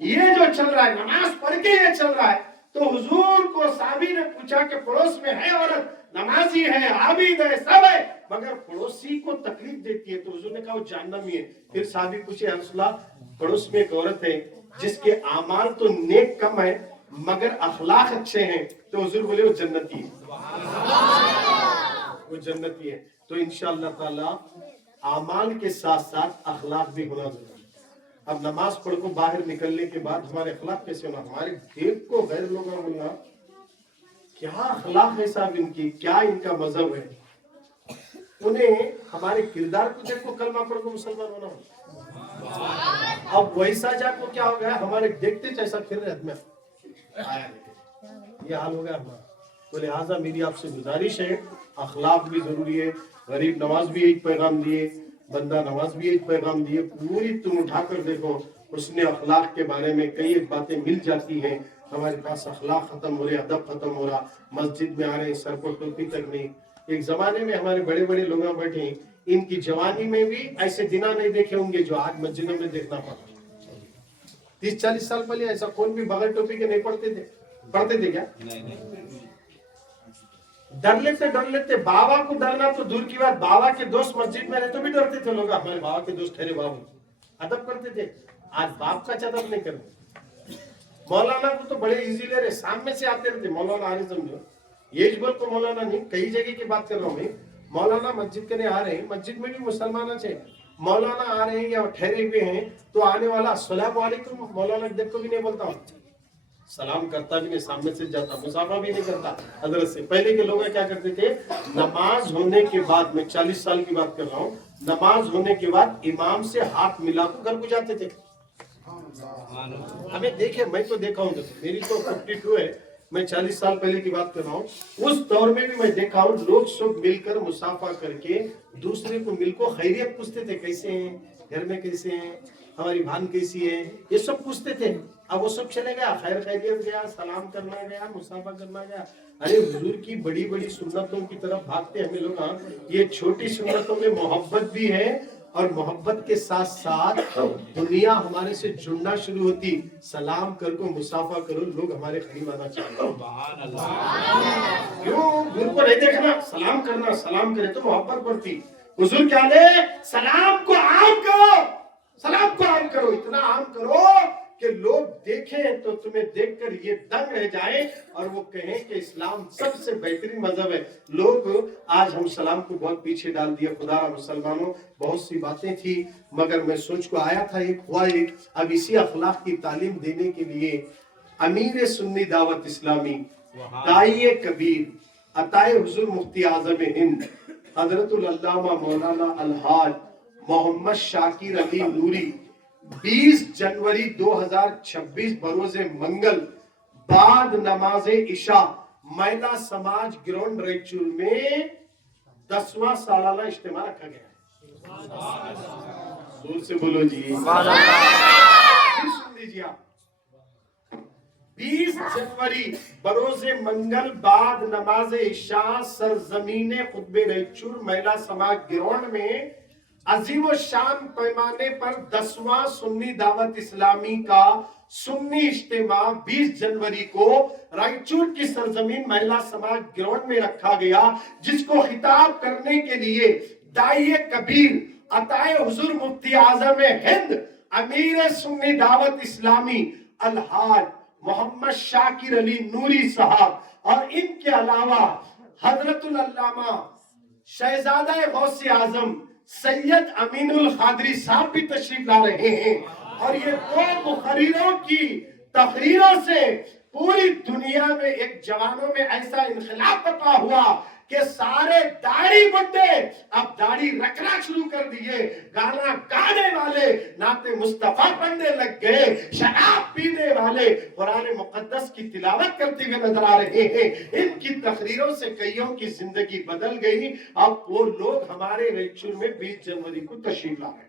یہ جو چل رہا ہے, نماز پڑھ کے یہ چل رہا ہے. تو حضور کو صحابی نے پوچھا کہ پڑوس میں ہے عورت, نمازی ہے, عابد ہے, سب ہے, مگر پڑوسی کو تکلیف دیتی ہے. تو حضور نے کہا وہ جہنمی ہے. پھر صحابی پوچھے, یا رسول اللہ پڑوس میں ایک عورت ہے جس کے اعمال تو نیک کم ہے مگر اخلاق اچھے ہیں, تو حضور بولے وہ جنتی ہے. وہ جنتی ہے. تو انشاءاللہ تعالی اعمال کے ساتھ ساتھ اخلاق بھی ہونا ضروری ہے. اب نماز پڑھ کو باہر نکلنے کے بعد ہمارے اخلاق کیسے ہونا؟ ہمارے دیکھ کو غیر لوگوں بولنا کیا اخلاق ہے صاحب ان کی, کیا ان کا مذہب ہے. انہیں ہمارے کردار کو دیکھ کو کلمہ پڑھ کو مسلمان ہونا ہوتا. اب ویسا جا کو کیا ہو گیا, ہمارے دیکھتے جیسا پھر رہے میں یہ حال ہو گیا ہمارا. تو لہٰذا میری آپ سے گزارش ہے, اخلاق بھی ضروری ہے. غریب نواز بھی ایک پیغام دیے, بندہ نواز بھی ایک پیغام دیے. پوری تم اٹھا کر دیکھو, اس نے اخلاق کے بارے میں کئی ایک باتیں مل جاتی ہیں. ہمارے پاس اخلاق ختم ہو رہے, ادب ختم ہو رہا, مسجد میں آ رہے سر کو ٹوپی تک نہیں. ایک زمانے میں ہمارے بڑے بڑے لوگ بیٹھے ہیں, ان کی جوانی میں بھی ایسے دنہ نہیں دیکھے ہوں گے جو آج مسجدوں میں دیکھنا پڑتا. 30-40 سال پہلے ایسا کون بھی بغیر ٹوپی کے نہیں پڑھتے تھے کیا؟ ڈر لیتے. بابا کو ڈرنا تو دور کی بات, بابا کے دوست مسجد میں رہے تو بھی ڈرتے تھے لوگ. ہمارے بابا کے دوست ٹھہرے بابو, ادب کرتے تھے. آج باپ کا ادب نہیں کرتے. مولانا کو تو بڑے ایزی لے رہے, سامنے سے آتے رہتے. مولانا آ رہے, سمجھو یہ بول کو مولانا نہیں, کئی جگہ کی بات کر رہا ہوں میں. مولانا مسجد کرنے آ رہے ہیں, مسجد میں بھی مسلمان سے مولانا آ رہے ہیں یا ٹھہرے ہوئے ہیں, تو آنے والا السلام علیکم مولانا دیکھ کو بھی نہیں بولتا ہوں, سلام کرتا بھی نہیں, سامنے سے جاتا, مسافہ بھی نہیں کرتا حضرت سے. پہلے کے لوگ کیا کرتے تھے, نماز ہونے کے بعد, میں 40 سال کی بات کر رہا ہوں, نماز ہونے کے بعد امام سے ہاتھ ملا کر گھر کو جاتے تھے. ہمیں دیکھے, میں تو دیکھا ہوں, میری تو 52 ہے, میں 40 سال پہلے کی بات کر رہا ہوں. اس دور میں بھی میں دیکھا ہوں لوگ سب مل کر مسافہ کر کے دوسرے کو مل کو خیریت پوچھتے تھے, کیسے ہیں, گھر میں کیسے ہیں, ہماری بہن کیسی ہے, یہ سب پوچھتے تھے. اب وہ سب چلے گیا, خیر خیریت گیا, سلام کرنا گیا, مسافہ کرنا گیا. ارے حضور کی بڑی بڑی سنتوں کی طرف بھاگتے ہمیں لوگ. یہ چھوٹی سنتوں میں محبت بھی ہے, اور محبت کے ساتھ ساتھ دنیا ہمارے سے جڑنا شروع ہوتی. سلام کر کو مسافہ کرو, لوگ ہمارے قریب آنا چاہتے ہیں. کیوں دور کو نہیں دیکھنا, سلام کرنا, سلام کرے تو محبت بڑھتی. حضور کیا لے, سلام کو عام کرو, سلام کو عام کرو, اتنا عام کرو کہ لوگ دیکھیں تو تمہیں دیکھ کر یہ دنگ رہ جائیں اور وہ کہیں کہ اسلام سب سے بہترین مذہب ہے. لوگ آج ہم سلام کو بہت پیچھے ڈال دیا. خدا را مسلمانوں, بہت سی باتیں تھی مگر میں سوچ کو آیا تھا ایک ہوا ایک. اب اسی اخلاق کی تعلیم دینے کے لیے امیر سنی دعوت اسلامی داعی کبیر عطائے حضور مفتی اعظم ہند حضرت العلامہ مولانا الحاج محمد شاکر علی نوری 20 جنوری 2026 بروز منگل بعد نماز عشاء مہیلا سماج گراؤنڈ ریچور میں 10واں سالانہ اجتماع رکھا گیا ہے. زور سے بولو جی. سن لیجیے آپ. 20 جنوری بروز منگل بعد نماز عشاء سرزمین قطب ریچور مہیلا سماج گراؤنڈ میں عظیم و شان پیمانے پر 10واں سنی دعوت اسلامی کا سنی اجتماع 20 جنوری کو رائچور کی سرزمین مہیلا سماج گراؤنڈ میں رکھا گیا, جس کو خطاب کرنے کے لیے داعی کبیر عطائے حضور مفتی اعظم ہند امیر سنی دعوت اسلامی الحاج محمد شاکر علی نوری صاحب اور ان کے علاوہ حضرت العلامہ شہزادہ غوث اعظم سید امین القادری صاحب بھی تشریف لا رہے ہیں. اور یہ دو مقرروں کی تقریروں سے پوری دنیا میں ایک جوانوں میں ایسا انقلاب برپا ہوا کہ سارے داڑھی بڈھے اب داڑھی رکھنا شروع کر دیے, گانا گانے والے نعت مصطفیٰ پڑھنے لگ گئے, شراب پینے والے قرآن مقدس کی تلاوت کرتے ہوئے نظر آ رہے ہیں. ان کی تقریروں سے کئیوں کی زندگی بدل گئی. اب وہ لوگ ہمارے ریچور میں 20 جنوری کو تشریف لا گئے,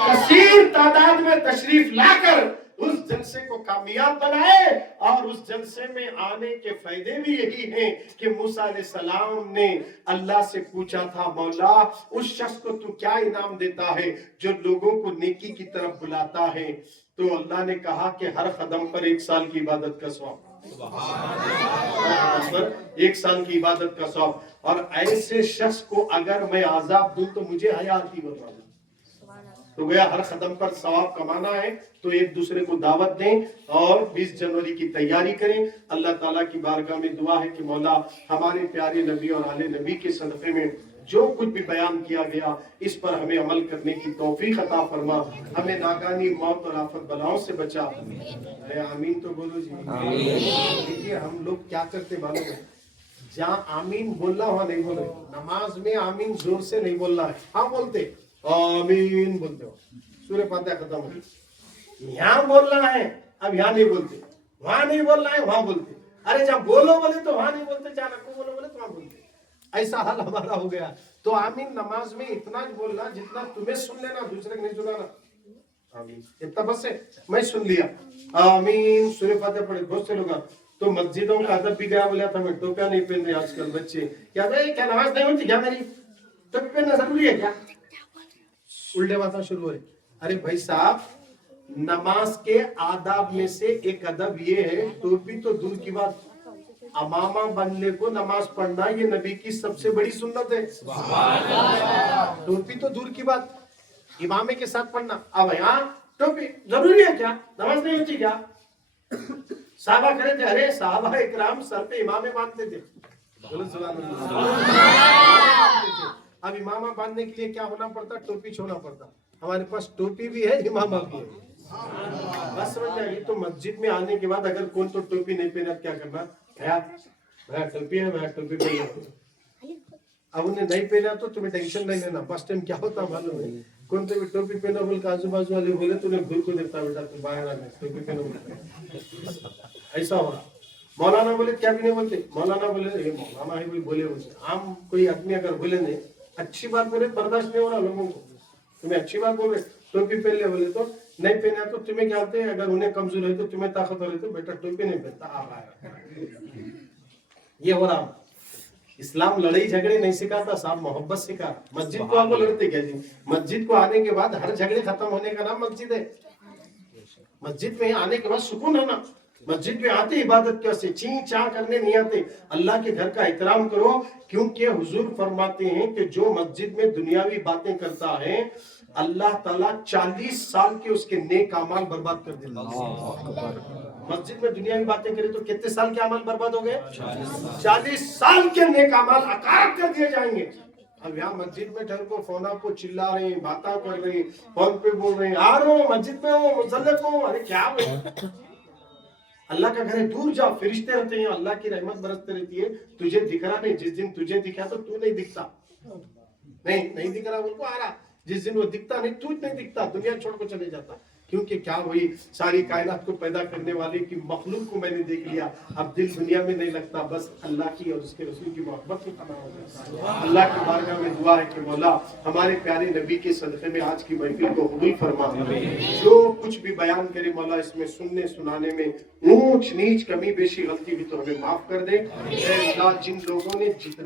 کثیر تعداد میں تشریف لا کر اس جلسے کو کامیاب بنائے. اور اس جلسے میں آنے کے فائدے بھی یہی ہیں کہ موسیٰ علیہ السلام نے اللہ سے پوچھا تھا, مولا اس شخص کو تو کیا انعام دیتا ہے جو لوگوں کو نیکی کی طرف بلاتا ہے؟ تو اللہ نے کہا کہ ہر قدم پر 1 سال کی عبادت کا ثواب, 1 سال کی عبادت کا ثواب. اور ایسے شخص کو اگر میں عذاب دوں تو مجھے حیا آتی بتا دوں. تو گیا ہر قدم پر ثواب کمانا ہے تو ایک دوسرے کو دعوت دیں اور 20 جنوری کی تیاری کریں. اللہ تعالیٰ کی بارگاہ میں دعا ہے کہ مولا ہمارے پیارے نبی اور آل نبی کے صدقے میں جو کچھ بھی بیان کیا گیا اس پر ہمیں عمل کرنے کی توفیق عطا فرما, ہمیں ناگانی موت اور آفت بلاؤں سے بچا. آمین تو بولو جی. دیکھیے ہم لوگ کیا کرتے معلوم ہے, جہاں آمین بولنا وہاں نہیں بول رہے. نماز میں آمین زور سے نہیں بولنا ہے, ہاں بولتے آمین بولتے ہو, سورہ فاتحہ ختم ہو. یہاں بولنا ہے, اب یہاں نہیں بولتے, وہاں نہیں بولنا ہے وہاں بولتے. ارے جب بولو بولے تو وہاں نہیں بولتے, جہاں رکھو بولو بولے تو وہاں بولتے. ایسا حال ہمارا ہو گیا. تو آمین نماز میں اتنا بولنا جتنا تمہیں سن لینا, دوسرے کو نہیں سنانا. آمین اتنا بس ہے, میں سن لیا آمین سورہ فاتحہ پڑھے. بہت سے لوگ تو مسجدوں کا ادب بھی گیا, بولا تھا میں ٹوپیاں نہیں پہن رہے آج کل بچے. کیا نماز نہیں ہوتی کیا میری, ٹوپی پہننا ضروری ہے کیا؟ الٹے باتیں شروع ہوئے. ارے بھائی صاحب, نماز کے آداب میں سے ایک ادب یہ ہے, ٹوپی تو دور کی بات, امامہ بننے کو نماز پڑھنا یہ نبی کی سب سے بڑی سنت ہے. ٹوپی تو دور کی بات, امامے کے ساتھ پڑھنا. اب یہاں ٹوپی ضروری ہے کیا, نماز نہیں ہوتی کیا؟ صحابہ کرے تھے, ارے صحابہ اکرام سر پہ امامے باندھتے تھے. اب امامہ باندھنے کے لیے کیا ہونا پڑتا, ٹوپی چھوڑنا پڑتا. ہمارے پاس ٹوپی بھی ہے, امامہ بھی ہے. بس سمجھ جائیے. تو مسجد میں آنے کے بعد اگر کون تو ٹوپی نہیں پہنا کیا کرنا, بھیا ٹوپی ہے, بھیا ٹوپی پہنا. اب انہیں نہیں پہنا تو تمہیں ٹینشن نہیں لینا. فرسٹ ٹائم کیا ہوتا معلوم ہے, کون تو ٹوپی پہنا بول کے آجو بازو والے بولے تو انہیں گھر کو دیکھتا, بیٹا تم باہر آ گئے ٹوپی پہنا. ایسا ہو رہا. مولانا بولے کیا بھی نہیں بولتے, مولانا بولے مولانا ہی بولے. عام کوئی آدمی اگر بولے نہیں اچھی بات بولے, برداشت نہیں ہو رہا لوگوں کو, تمہیں اچھی بات بول رہے ٹوپی پہن لے بولے تو نہیں پہنا. تو تمہیں کیا ہوتے ہیں, اگر انہیں کمزور ہے تو تمہیں طاقت ہو رہی تو بیٹا ٹوپی نہیں پہنتا, آپ آیا. یہ ہو رہا. اسلام لڑائی جھگڑے نہیں سکھاتا صاحب, محبت سکھا. مسجد کو آپ کو لڑتے کیا جی, مسجد کو آنے کے بعد ہر جھگڑے ختم ہونے کا نام مسجد ہے. مسجد میں آنے کے بعد سکون ہونا. مسجد میں آتے عبادت کیسے, چین چاں کرنے نہیں آتے. اللہ کے گھر کا احترام کرو, کیونکہ حضور فرماتے ہیں کہ جو مسجد میں دنیاوی باتیں کرتا ہے اللہ تعالیٰ 40 سال کے اس کے نیک اعمال برباد کر دیتا ہے. مسجد میں دنیاوی باتیں کرے تو کتنے سال کے اعمال برباد ہو گئے, 40 سال کے نیک اعمال عقارت کر دیے جائیں گے. اب یہاں مسجد میں ٹھہر کو فونا کو چلا رہے ہیں, باتیں کر رہے ہیں, فون پہ بول رہے ہیں, آ رہا ہوں مسجد میں ہوں, مسلح کو, ارے کیا ہو. اللہ کا گھر ہے، دور جا، فرشتے رہتے ہیں، اللہ کی رحمت برستے رہتی ہے، تجھے دکھ رہا نہیں، جس دن تجھے دکھا تو تو نہیں دکھتا، نہیں دکھ رہا بول کو آ رہا، جس دن وہ دکھتا نہیں تو نہیں دکھتا، دنیا چھوڑ کو چلے جاتا، کیونکہ کیا وہی ساری کائنات کو پیدا کرنے والے کی مخلوق کو میں نے دیکھ لیا، اب دل دنیا میں نہیں لگتا، بس اللہ کی اور اس کے رسول کی محبت میں تمام ہو جاتا ہے۔ اللہ کی بارگاہ میں دعا ہے کہ مولا ہمارے پیارے نبی کے صدقے میں آج کی محفل کو قبول فرما، جو کچھ بھی بیان کرے مولا اس میں سننے سنانے میں اونچ نیچ کمی بیشی غلطی بھی تو ہمیں معاف کر دے، اے اللہ جن لوگوں نے جتنا